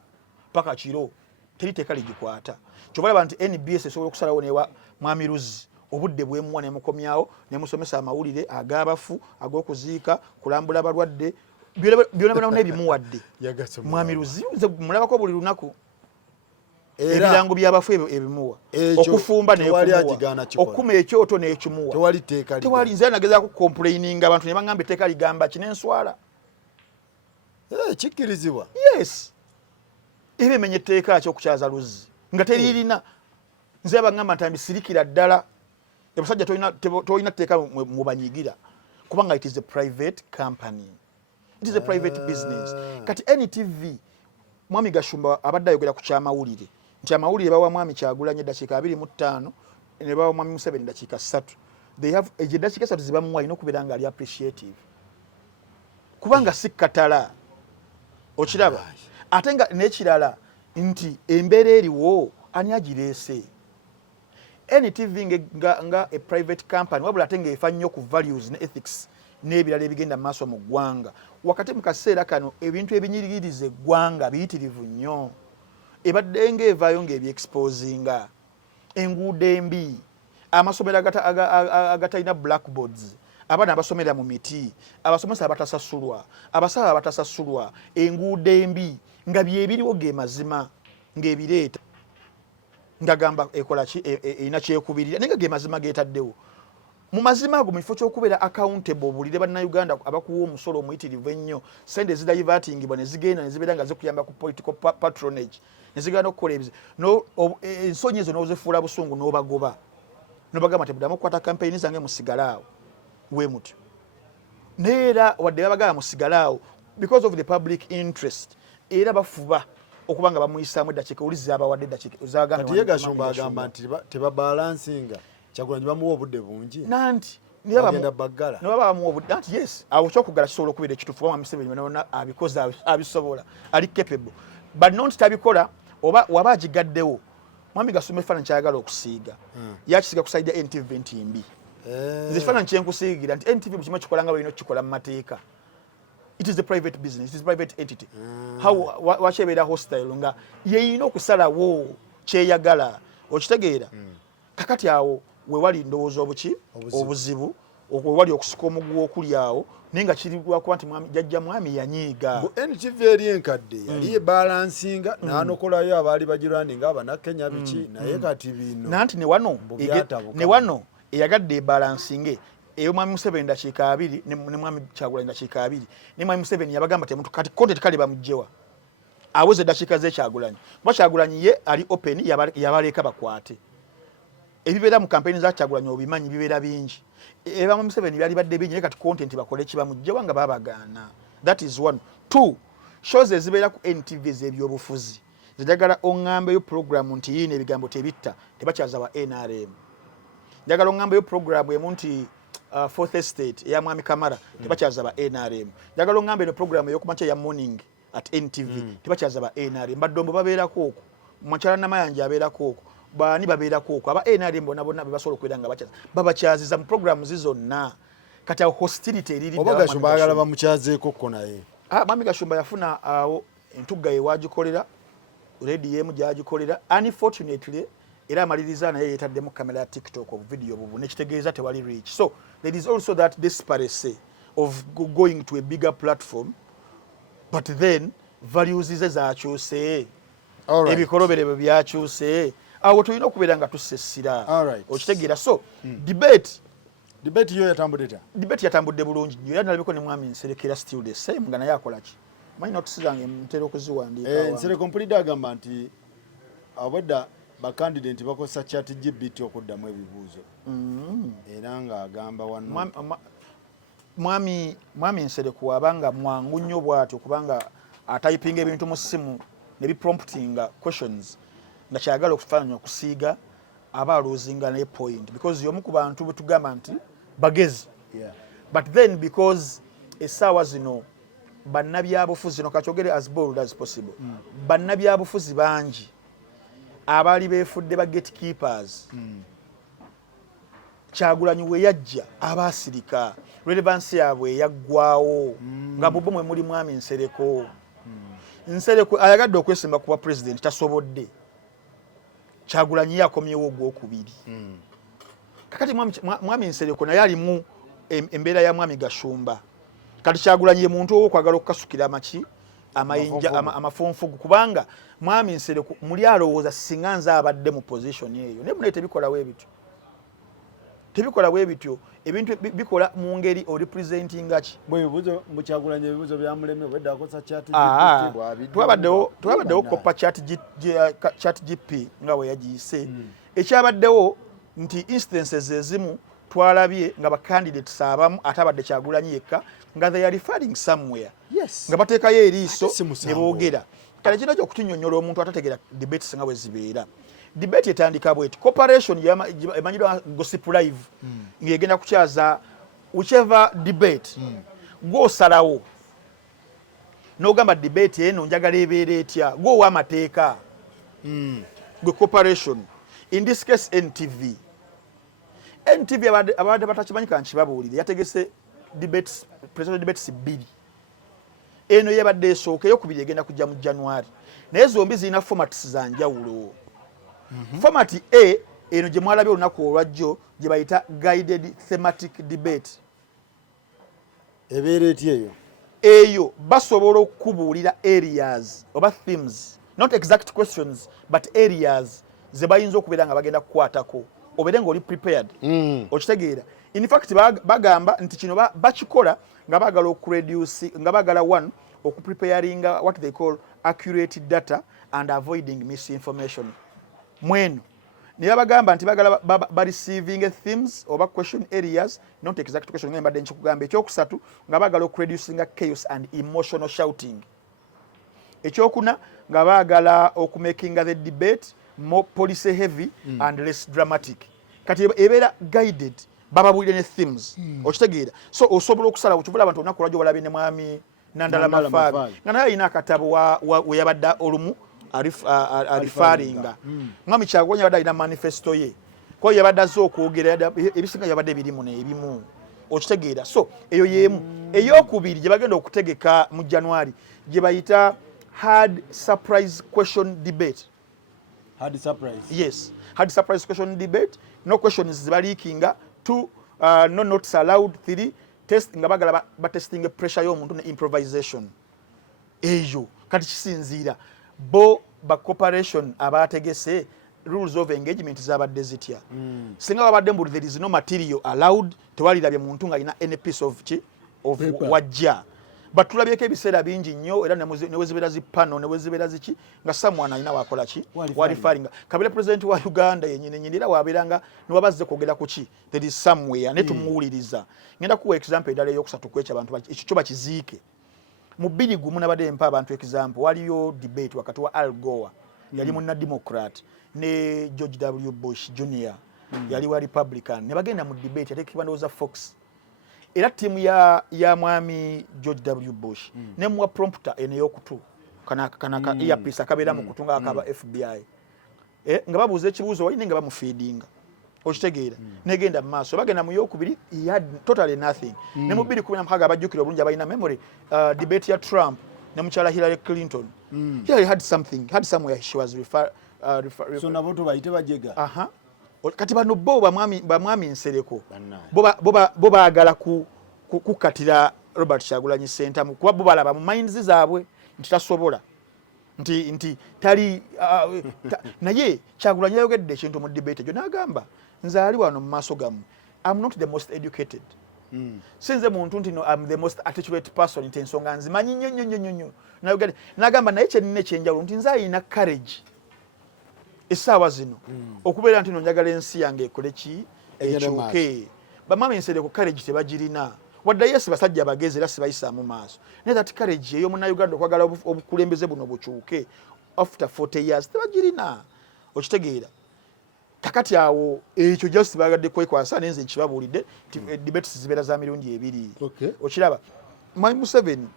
paka kiro teriteeka ligikwata kyobalaba nti NBS esobola okusalawo newa mwami Ruzi obudde bwemuwa nemukomyawo nemusomesa amawulire ag'abafu ag'okuziika kulambula abalwadde byona nebimuwadde mwami Ruzi mulabako buli lunaku ebirango byabafu ebimuwa okufumba n'ekumuwa okuma ekyoto n'ekimuwa tewali nze nagezaako complaininga abantu ne bagamba etteeka ligamba kinenswala kikkirizibwa yes ebimenya etteeka kyokukyaza Luzi nga teririna nze bagamba ntambi sirikira ddala abasajja tolina tteeka mu banyigira kubanga it is a private company it is a private business kati NTV mwami Gashumba abadde ayogera ku kyamawulire nti amawulire bawa mwami Kyagulanyi eddakiika 25 ne bawa mwami Museveni eddakiika 3 they have eddakiika 3 zibamuwa alina okubeera nga ali appreciative kubanga si katala okiraba ate nga n'ekirala nti embeera eriwo ani agireese NTV nga a private company wabula ate ng'efa nnyo ku values ne ethics n'ebirala ebigenda mu maaso mu ggwanga wakati mu kaseera kano ebintu ebinyiririza eggwanga biyitirivu nnyo ebadde ng'evaayo ng'ebyexposinga enguudo embi amasomero agatalina blackboards abaana abasomera mu miti abasomesa abatasasulwa abasawo abatasasulwa enguudo embi nga byebiriwo ge mazima ng'ebireeta ngagamba ekola ki erina kyekubirira naye nga ge mazima geetaddewo mu mazima ago mu kifo ky'okubeera accountable bulire bannayuganda abakuwa omusolo omuyitirivu ennyo sente ezidaivatingibwa ne zigenda ne zibeera nga zikuyamba ku political patronage ne zigenda okukola ensonyi ezo n'ozifuula busungu n'obagoba n'obagamba tebuddamu okukwata kampeyini zange musigalaawo we mutyo naye era wadde babagamba musigalaawo because of the public interest era bafuba okubanga bamuyisaamu eddakiika oliza abawadde eddakiika ozagamba kati ye Gashumba agamba nti tebabalansinga Kyagulanyi bamuwa obudde bungi nanti bagenda baggala ne baba bamuwa obudde nanti yes awo kyokuggala kisobola okubeera ekituufu Mwami Museveni nona abikoze abisobola ali capable but not tabikola oba waba agigaddewo Mwami Gashumba ekifaananyi kyayagala okusiiga yakisiiga kusaidia NTV ntimbi nze ekifaananyi kyenkusiigira nti NTV mukimu kikola nga balina okukikola mu mateeka. It is a private business, it is a private entity. How wachebeera hostile nga yeyina okusalawo kyeyagala okitegeera kakati awo we wali ndowooza obuzibu wali okusuka omuggu okuli awo naye nga kirigwa kuba nti jjajja mwami yanyiiga NTV eri enkadde yali ebalansinga n'anokolayo abaali bagirwani nga Abannakenya biki naye kati bino nanti ne wano eyagadde ebalansinge eyo Mwami Museveni ndakiika 2 ne Mwami Kyagulanyi ndakiika 2 ne Mwami Museveni yabagamba temuntu kati content kale bamugjewa aweze dakiika ze Kyagulanyi kuba Kyagulanyi ye ali open yabaleka bakwate ebibeera mu campaign za Kyagulanyi obimanyi bibeera bingi Mwami Museveni byali badde bingi kati content bakole kibamugjewa nga babagaana. That is one. 2 shows ezibeera ku NTV z'ebyobufuzi zijagala oŋŋambeyo program nti yine ebigambo tebitta tebakyaza wa NRM njagala oŋŋambeyo program emu nti Fourth Estate ya Mwami Kamara tebakyaza ba NRM njagala oŋŋambe eno program ey'okumakya ya morning at NTV tebakyaza ba NRM Baddombo babeerako okwo Mukyala Namayanja abeerako okwo baani babeerako okwo aba NRM bonna bebasobola okubeera nga bakyaza babakyaziza mu program zizonna kati awo hostility eriri oba Gashumba ayagala bamukyazeeko kko naye Mwami Gashumba yafuna awo entugga yewagikolera radio emu gyagikolera unfortunately era amaliriza naye yetaddemu kamera ya TikTok of video bubu nekitegeeza tewali reach. So there is also that disparity of going to a bigger platform but then values ze zakyuse ebikolobere bwe byakyuse awo tulina okubeera nga tusesira okitegeera. So debate yo yatambudde bulungi nnyo era nalabiko ne Mwami Nserekera still the same nga naye akolaki manyi notisizange mutera okuziwandiika Nsereko Mpulidde agamba nti abadda bakandidate bakosa ChatGPT okuddamu ebibuuzo era nga agamba wano mwami Nsereko abanga mwangu nnyo bw'atyo kubanga atayipinga ebintu mu ssimu ne bipromptinga questions nga kyagala okufaananya okusiiga aba loosinga ne point because y'omu ku bantu bwe tugamba nti bagezi but then because essaawa zino bannabyabufuzi no kakyogere as bold as possible bannabyabufuzi bangi abaali beefudde ba gatekeepers Kyagulanyi we yajja abaasirika relevance yaabwe yaggwawo nga bubbo mwe muli Mwami Nsereko ayagadde okwesimba kuba president tasobodde Kyagulanyi yakomyewo ogwokubiri kakati Mwami Nsereko naye alimu embeera ya Mwami Gashumba kati Kyagulanyi ye muntu owokwagala okukasukira amayinja amafunfugu kubanga Mwami Nsereko muli alowooza singa nze abadde mu position eyo naye munaye tebikola webityo ebintu bikola mu ngeri orepresentinga ki mu Kyagulanyi ebibuuzo byamuleme obedde akosa twabaddewo koppa ChatGPT nga bwe yagiyise ekyabaddewo nti instances ezimu twalabye nga bacandidates abamu ate abadde Kyagulanyi yekka nga they are referring somewhere nga bateekayo eriiso ne boogera kale kino ky'okutunyonnyola omuntu atategeera debates nga bwe zibeera. Debate etandika bweti cooperation emanyirwa Gossip Live ngegenda kukyaza whichever debate gw'osalawo n'ogamba debate eno njagala ebeera etya gw'owa amateeka gwe cooperation in this case NTV abadde batakimanyi kankibabuulire yategese presidential debates 2 eno yebadde esooka eyokubiri egenda kujja mu January naye zombi zirina formats za njawulo. Format A eno gye mwalabye olunaku olwajjo gye bayita guided thematic debate ebeera etya eyo basobola okukubuulira areas oba themes not exact questions but areas ze bayinza okubeera nga bagenda kukwatako obeere nga oli prepared okitegeera. In fact bagamba nti kino bakikola nga bagala okureduce nga bagala one okupreparinga what they call accurate data and avoiding misinformation mweno niye bagamba nti bagala receiving themes oba question areas not exact question nga mbadde nkikugamba ekyokusatu nga bagala okureducinga chaos and emotional shouting ekyokuna nga baagala okumakinga the debate more policy heavy and less dramatic kati ebeera guided bababulire ne themes okitegeera so osobola okusala okivula abantu olunaku lwajjo balabye ne mwami Nandala Mafaabi nga naye alina akatabo we yabadde olumu alifaringa mwami Kyagulanyi yabadde alina manifesto ye ko yabadde azze okwogera ebisinga yabadde birimu n'ebimu okitegeera so eyo yemu eyokubiri gye bagenda okutegeka mu January gye bayita hard surprise question debate. Hard surprise. Yes, hard surprise question debate. No questions zibalikinga. 2 no notes allowed. 3 test nga bagala ba testing pressure y'omuntu ne improvisation. Ejo kati kisinzira bo ba cooperation abategese rules of engagement zabadde zitya. Singa babadde mbu there is no material allowed tewalirabye muntu nga ina any piece of wajja. But tulabyeko ebiseera bingi nnyo era ne wezibera zi pano ne wezibera ziki nga someone alina wakola ki walifaringa Kabila president wa Uganda yenyine nyindira waberanga ne wabazze kwogera ku ki there is somewhere ne tumuwuliriza ngenda kuwa example edala eyokusatu kwecha abantu ekyo kyoba kiziike mu bbiri gumu nabadde mpa abantu example waliyo debate wakati wa Al Gore yali munna Democrat ne George W Bush Jr yali wa Republican ne bagenda mu debate atekibwa ndoza Fox era timu ya mwami George W Bush ne mwa prompter eneyokutu kana earpiece akabera mu kutunga akaba FBI nga babuze ekibuzo wali nga bamufeedinga okitegeera negenda mu maaso bagenda mu yokubiri he had totally nothing ne mu 2016 abajjukira obulungi abalina memory debate ya Trump ne mukyala Hillary Clinton he had somewhere she was so nabo to bayite bajega kati bano bo bamwami nsereko bo baagala kukatira Robert Kyagulanyi Center kuba bo balaba mu minds zaabwe nti tasobola nti tali naye Kyagulanyi yayogedde ekintu mu debate gyo n'agamba nze ali wano mu maaso gamu I'm not the most educated sinze muntu nti no I'm the most articulate person nti ensonga nzimanyi nnyo nayogedde n'agamba naye kyenina ekyenjawulo nti nze alina courage essaawa zino okubeera nti njagala ensi yange ekole ki ekyuke bamama ensereko courage tebagirina wadde yesi basajja bagezi era sibayisaamu maaso naye that courage eyo munnayuganda okwagala obukulembeze buno bukyuke after 40 years tebagirina okitegeera kakati awo ekyo just bagadde kwekwasa nenze nkibabuulidde debates zibeera za mirundi ebiri okiraba Mwami Museveni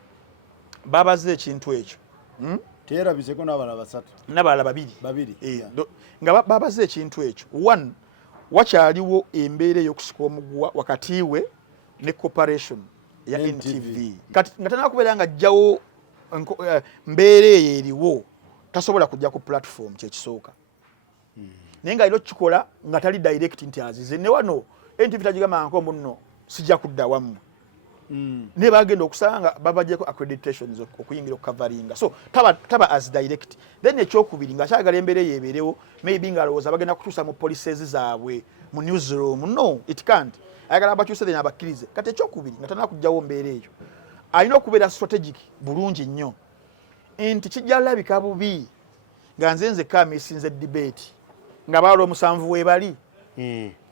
babaze ekintu ekyo tera biseko n'abalala basatu n'abalala babiri nga babaze ekintu ekyo one wakyaliwo embeera ey'okusika omuguwa wakati we ne cooperation ya NTV kati nga tanakubeera nga ajjawo mbeera eyo eriwo tasobola kujja ku platform kyekisooka naye nga ero kikola nga tali direct nti azize ne wano NTV tagigamba nko munno sijja kudda wamu ne bagenda okusanga babajeko accreditations okuyingira okukavaringa so taba as direct then ekyokubiri nga kyagala embeera yebeerewo maybe nga alowooza bagenda kutuusa mu policies zaabwe mu newsroom no it can't ayagala bakyuse then abakkirize kati ekyokubiri nga tanaa kujjawo mbeera eyo alina okubeera strategic bulungi nnyo nti kijja labika bubi nga nze kamisinze debate nga baala omusanvu webali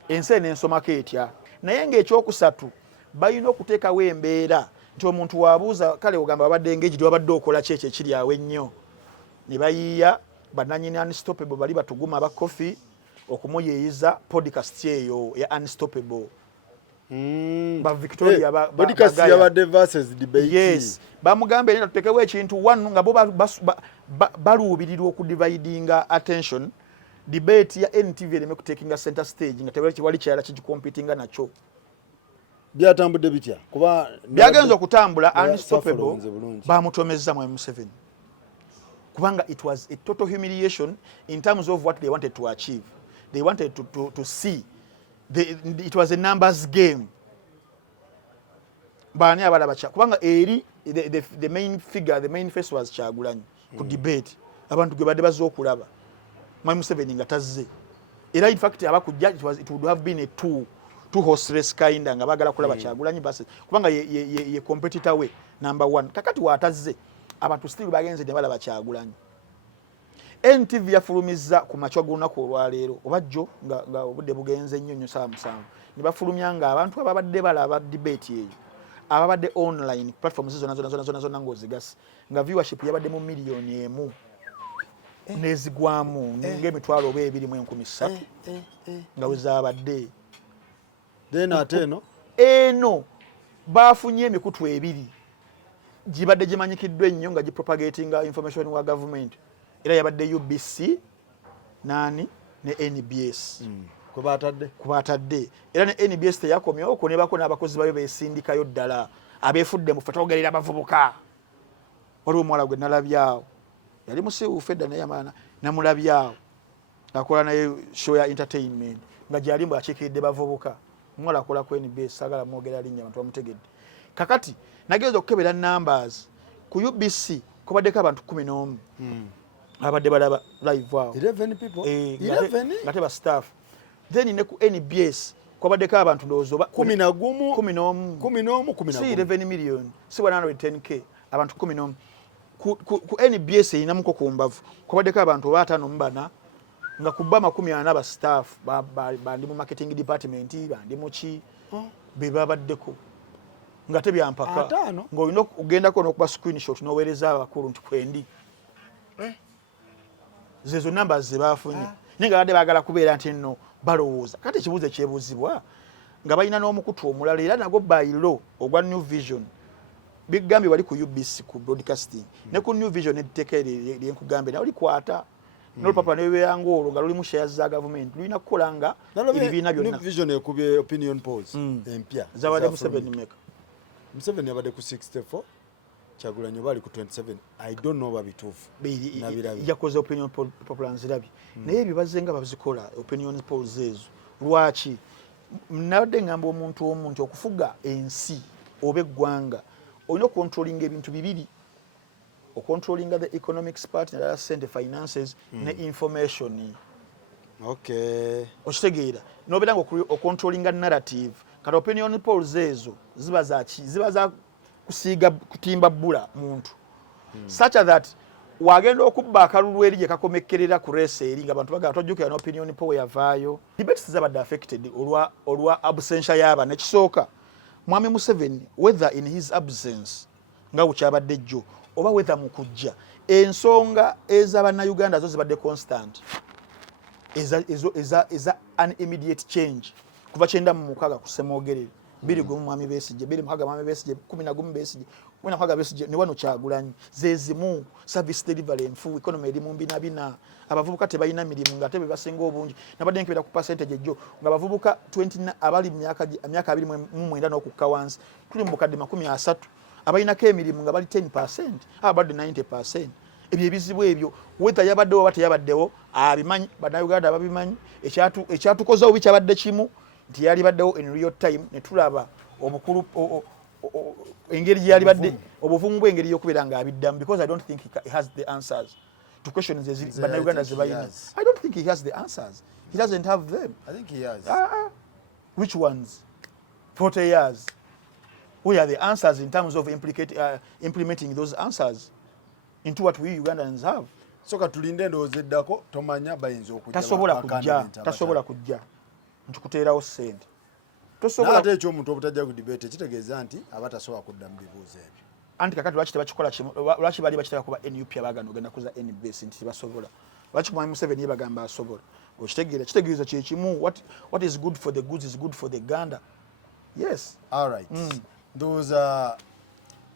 ensi enensomako etya naye ng'ekyokusatu balina okuteekawo embeera nti omuntu wabuuza kale ogamba babadde engaged wabadde okola ki ekyo ekiri awo ennyo ne bayiiya bannannyini Unstoppable bali batuguma aba coffee okumuyeeyiza podcast eyo ya Unstoppable ba Victoria podcast yabadde versus debate yes bamugambe nenda tutekewo ekintu one nga bo baluubirirwa okudividinga attention debate ya NTV ereme kutekinga center stage nga tewali kyala kikompetinga nakyo byatambudde bitya kuba byagenza okutambula Unstoppable bamutomezza Mwami Museveni kubanga it was a total humiliation in terms of what they wanted to achieve. They wanted to see it was a numbers game bani abalaba kubanga eri the main figure, the main face was Kyagulanyi ku debate abantu gwe badde bazokulaba Mwami Museveni nga tazze era in fact abakujja it would have been a two horse race kind nga bagala kulaba Kyagulanyi basi kubanga ye competitor we number 1 kakati watazze abantu still bagenze ne balaba Kyagulanyi. NTV yafulumiza ku machwa gunaku olwaleero obajjo nga obudde bugenze nnyo saa musanvu ne bafulumya nga abantu ababadde balaba debate eyo ababadde online platforms zonna ng'ozigasi nga viewership yabadde mu miliyoni emu n'ezigwamu ng'emitwalo oba 2,300 nga wezabadde. Then ate eno bafunye emikutu ebiri gibadde gimanyikiddwa ennyo nga gipropagatinga information wa government era yabadde UBC nani ne NBS kubatadde era ne NBS teyakomyewo kunebako n'abakozi bayo besindikayo ddala abeefudde mu fotogerera abavubuka. Waliwo omuwala gwe nalabyawo yali musiiwuufu edda naye amaana namulabyawo akola naye show ya entertainment nga gyali mbu akiikiridde bavubuka. Omuwala akola ku NBS saagala mwogera linnya abantu bamutegedde. Kakati nagenza okukebera numbers ku UBC kubaddeko abantu 11 abadde balaba live awo 11 people 11 ngate ba staff. Then ne ku NBS kubaddeko abantu ndowooza 11 si 11 million si 110k abantu 11 ku NBS inamuko ku mbavu kubaddeko abantu 5 nga kubba 40 ba staff bandi mu marketing department bandi mu ki be babaddeko nga tebyampaka ng'olina ogendako n'okuba screenshot n'oweereza abakulu nti kwendi zezo numbers ze baafunye naye nga badde baagala kubeera nti nno balowooza. Kati ekibuuzo ekyebuuzibwa nga balina n'omukutu omulala era nagwo bayiro ogwa New Vision bigambye wali ku UBC ku broadcasting ne ku New Vision etteeka lyenkugambe nawe likwata n'olupapula nebebeera ng'olwo nga lulimu shares za government lulina kukola nga ebibiina byonna. New Vision ekubye opinion polls empya zabadde mu 7 meka Museveni yabadde ku 64 Kyagulanyi bali ku 27. I don't know babituufu yakoze opinion popular nzirabi naye ebibaze nga bazikola opinion polls ezo lwaki nabadde ngamba omuntu nti okufuga ensi oba eggwanga olina okontrolinga ebintu bibiri okontrolinga the economics part nedala sente finances ne information. Okitegeera nobeera nga okontrolinga narrative kati opinion polls ezo ziba za kusiiga kutimba bbula muntu such that wagenda okubba akalulu eri gye kakomekkerera ku race eri nga abantu bagala tojjukira n'opinion poll yavaayo. Debates zabadde affected olwa absentia yaba nekisooka Mwami Museveni whether in his absence nga bukyabadde jjo oba whether mu kujja ensonga ez'abannayuganda zo zibadde constant eza an immediate change kuva 96 ku Ssemwogerere 20 Mwami Besigye 20 Mwami Besigye 11 Besigye 10 Besigye ne wano Kyagulanyi zezimu service delivery enfu economy eri mu mbinabina abavubuka tebalina mirimu nga tebe basinga obungi nabadde nkebera ku percentage ejjo nga abavubuka 20 abali myaka 29 n'okukka wansi tuli mu bukadde 30 abalinako emirimu nga bali 10% abadde 90%. Ebyo ebizibu ebyo weta yabaddewo bate yabaddewo abimanyi bannayuganda babimanyi ekyatukoze obi kyabadde kimu nti yali baddewo in real time ne tulaba obukulu engeri gyali badde obuvumu bw'engeri y'okubeera nga abiddamu because I don't think he has the answers to questions eziri bannayuganda ze balina. I don't think he has the answers. He doesn't have them. I think he has. Which ones? 40 years. Where are the answers in terms of implementing those answers into what we Ugandans have? So katulinde endowooza eddako tomanya bayinza okujja tasobola kujja ntukuteerawo ssente ate ekyomuntu obutajja ku debate kitegeeza nti abatasobola kudda mu bibuuzo ebyo anti kakati lwaki tebakikola kimu lwaki bali bakiteka kuba NUP abagana ogenda kuza NBS nti tebasobola lwaki Mwami Museveni yebagamba asobola okitegeera kitegeeza kyekimu what is good for the goods is good for the Ganda. Yes. All right. Ndowooza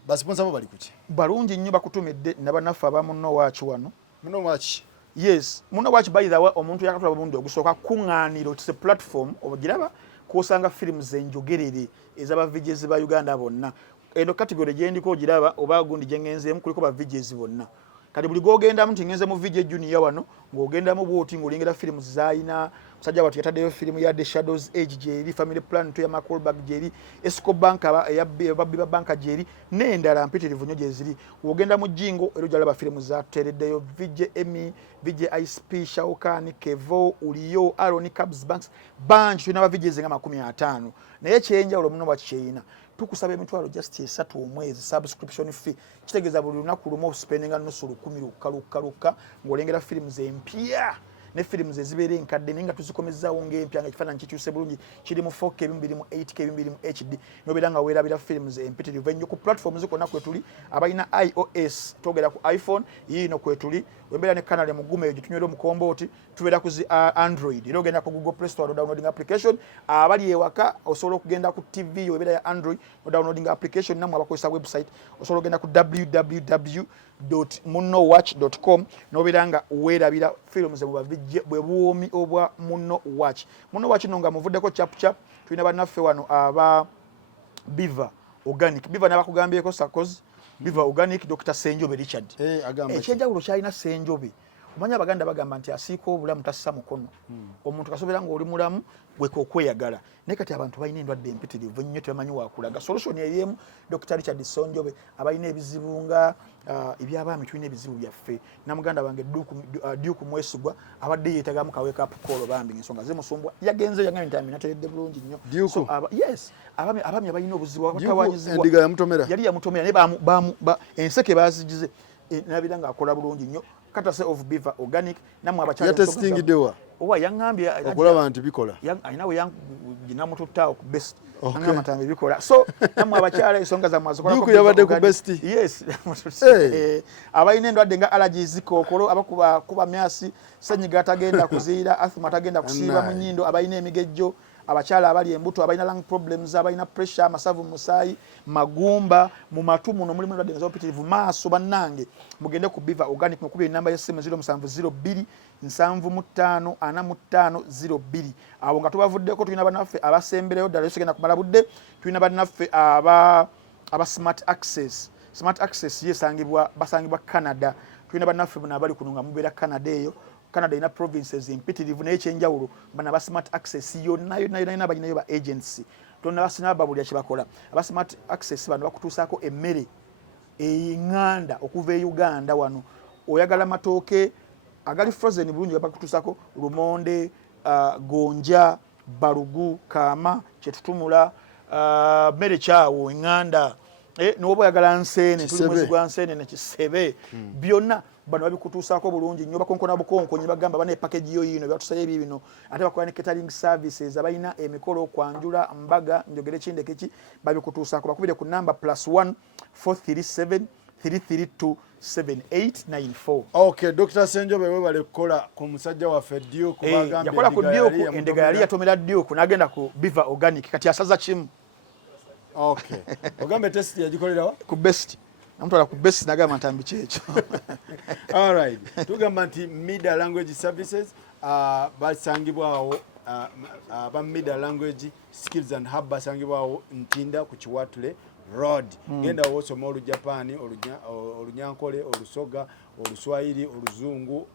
basponsa bo bali kuki balungi nnyo bakutumidde nabannaffe abamu Nowaki wano Nowaki. Yes, Nowaki by the way omuntu yakatula bundi ogusooka kuŋŋaaniro it's a platform obugiraba kwosanga films enjogerere ez'aba VJs ba Uganda bonna eno category gye ndiko ogiraba oba gundi gye ngenzeemu kuliko ba VJs bonna kati buli gogendamu nti ngenze mu VJ Junior wano ng'ogendamu bwoti ng'olengera films zaayina musajja watu yataddeyo firimu ya The Shadows Age gyeri Family Plan to ya Macolbag gyeri Esco Bank babbiba banka gyeri n'endala mpitirivu nnyo gye ziri wogenda mu Jingo era ojalaba firimu zatereddeyo VJ Emmy VJ ISP Shaukani Kevo Uliyo Aaron Cabs Banks banki tulina abavijez nga 50 naye kyenjawulo muno bakikyeyina tukusaba emitwalo just 3 omwezi subscription fee kitegeeza buli lunaku lumu spendinga nusu 10 lukaluka ng'olengera firimu empya ne films ezibeera enkadde naye nga tuzikomezaawo ng'empya nga ekifaananyi kikyuse bulungi kiri mu 4K 8K 8HD nobeera nga weerabira films empitirivu ennyo ku platforms kwonna kwe tuli abalina iOS twogera ku iPhone yiino kwe tuli wembeera ne kanale mugume eyo gitunywera omukombooti tubeera ku zi Android era ogenda ku Google Play Store downloading application abali ewaka osobola okugenda ku TV webeera ya Android downloading application namwe abakozesa website osobola okugenda ku www.munowatch.com nobeera nga weerabira films bwe buwomi obwa Munowatch. Munowatch no nga muvuddeko chap tulina bannaffe wano aba Biva Organic Biva nabakugambyeko Sakozi Biva Organic Dr. Senjobe Richard ekyenjawulo kyalina Senjobe omanya abaganda bagamba nti asiika obulamu tassa mukono omuntu kasobeera ng'oli mulamu gweko okweyagala naye kati abantu balina endwadde empitirivu nnyo tebamanyi wakulaga solution eriemu Dr. Richard Senjobe abalina ebizibu nga ebyabaami tulina ebizibu byaffe namuganda wange Duke Mwesigwa abadde yeetagamu ka wake up call bambi ensonga zemusumbwa yagenze yangambye nti amina teredde bulungi nnyo so yes abaami abalina obuzibu abatawaanyizibwa yali yamutomera naye enseke bazigize nabira ng'akola bulungi nnyo Katase of Beaver Organic namwe abakyala ya testing dewa owa yangambye okulaba nti bikola ayina we yanginamututawo ku best amatambe bikola so namwe abakyala ensonga za mazokola ko yabadde ku best yes abayina endwadde nga allergies kookolo abakuba myasi senyiga atagenda kuziira asthma atagenda kusiiba mu nnyindo abayina emigejjo abakyala abali embuto abalina lung problems abalina pressure amasavu musaayi magumba mu matu muno mulimu endwadde ez'obupitirivu maaso bannange mugende ku Beaver Organic mukubye ennamba y'essimu 0702 754502 abo nga tubavuddeko tulina bannaffe abasembereyo ddala yosegenda kumala budde tulina bannaffe aba Smart Access basangibwa Canada tulina bannaffe bano abali kuno nga mubeera Canada eyo Canada ina provinces empitirivu naye ekyenjawulo bana ba Smart Access yonna balinayo ba agency tonna basinaba buli kyebakola aba Smart Access bano bakutuusaako emmere eŋŋanda okuva e Uganda wano oyagala matooke agali frozen bulungi bakutuusaako lumonde gonja balugu kaama kyetutumula mmere kyawo eŋŋanda n'oba oyagala nseene tuli mwezi gwa nseene nekisebe byonna bano babikutuusaako bulungi nnyo bakonkona bukonkonyi bagamba bana epackage yo yino byatusabye bino ate bakola ne catering services abalina emikolo kwanjula mbaga njogere kindeke ki babikutuusaako bakubire ku namba +1 437 332 7894. Okay, Dr. Senjobe wewe bale kukola ku musajja waffe Duke kubagamba yakola ku Duke endega yali yatomera Duke nagenda ku Beaver Organic kati asaza kimu. Okay. Ogambe test yagikolera wa? Ku best. Namutwala ku best nagamba ntambi kyekyo. All right. Tugamba nti Media Language Services basangibwawo ba Media Language Skills and Hub basangibwawo Ntinda ku Kiwatule Road. Genda wosoma Olujapani, Olunyankole, Olusoga, Oluswahili, Oluzungu,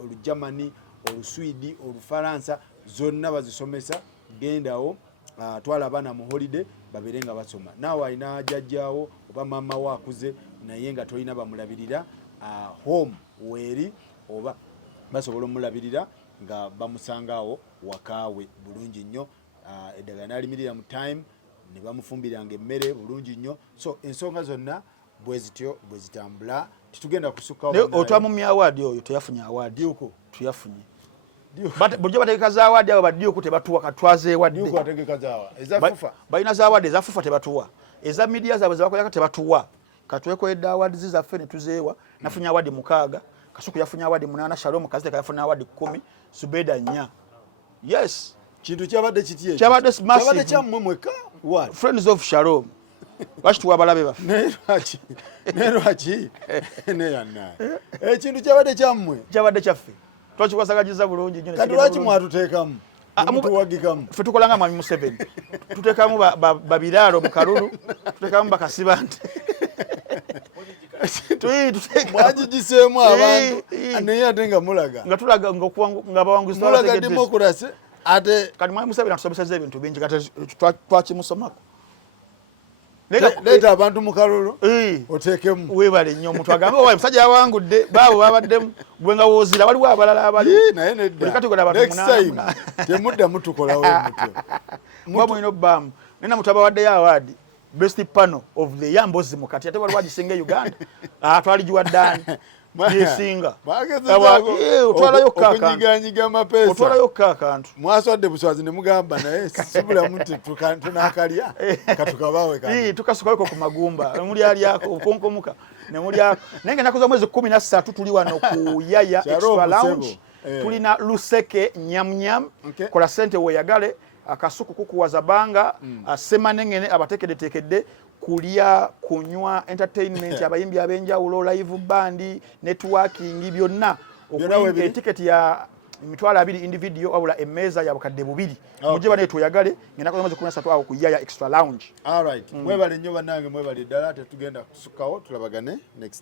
Olujamani, Oluswidi, Olufaransa zonna bazisomesa gendawo twala abana mu holiday baberenga basoma nawe alina jajjawo oba mama wakuze naye nga tolina bamulabirira home weri oba basobola omulabirira nga bamusangawo wakaawe bulungi nnyo eddagala nalimirira mu time ne bamufumbiranga emmere bulungi nnyo so ensonga zonna bwezityo bwezitambula titugenda kusukkawo otwamu mu award oyo teyafunye award yuko tuyafunye bulijjo bategeka za awadi abo baddiuku tebatuwa katwaze wadde Duke ategeka zawa ezafufa balina za awadi ezafufa tebatuwa eza media zaabwe zebakolera tebatuwa katweko edda awadi zizaffe ne tuzeewa nafunye awadi 6 Kasuku yafunye awadi 8 Shalom Kazite yafunye awadi 10 Subeda 4 yes kintu kyabadde kiti ekyo kyabadde massive kyammwe mweka what Friends of Shalom bashituwa balabe ba nerwaki neyanna ekintu kyabadde kyammwe kyabadde kyaffe twakikwasagajiza bulungi nnyo kati lwaki mwatuteekamu mutuwagikamu ffe tukola nga mwami 7 tuteekamu babiraalo mu kalulu tuteekamu bakasibante mwagigiseemu abantu naye ate nga mulaga nga tulaga nga bawanguzi mulaga demokrasi ate kati mwami 7 atusomeseza ebintu bingi kati twakimusomako leeta abantu mu kalulu oteekemu weebale nnyo omuntu agambe owa musajja yawangudde baabo babaddemu gwe nga woozira waliwo abalala abali naye next time temuddamu tukolawo mutyo mba mulina obbaamu nena mutabawaddeyo awaadi best panel of the year mbozi mukati ate waliwo agisinga Uganda twaligiwa ddaani yesinga otwalayo kakantunyiganyiga mapeesa otwalayo kakantu mwaswadde buswazi ne mugamba naye sibulamu nti tunakalya katukabawe tukasukaweko ku magumba nemulyaliako okonkomuka nemulyako naye nga nakoza mwezi 13 tuli wano ku Yaya Extra Lounge tulina luseke nyamnyam kola sente weyagale akasuku kukuwaza banga semanengene abatekedetekedde kulya kunywa entertainment abayimbi abenjawulo live band networking byonna okuyinga etiketi ya emitwalo 2 individual wabula emmeeza ya bukadde 2 muje bane tuyagale ngenda kwa mwezi 13 awo ku Yaya Extra Lounge. All right mwebale nnyo bannange mwebale ddala tetugenda kusukawo tulabagane next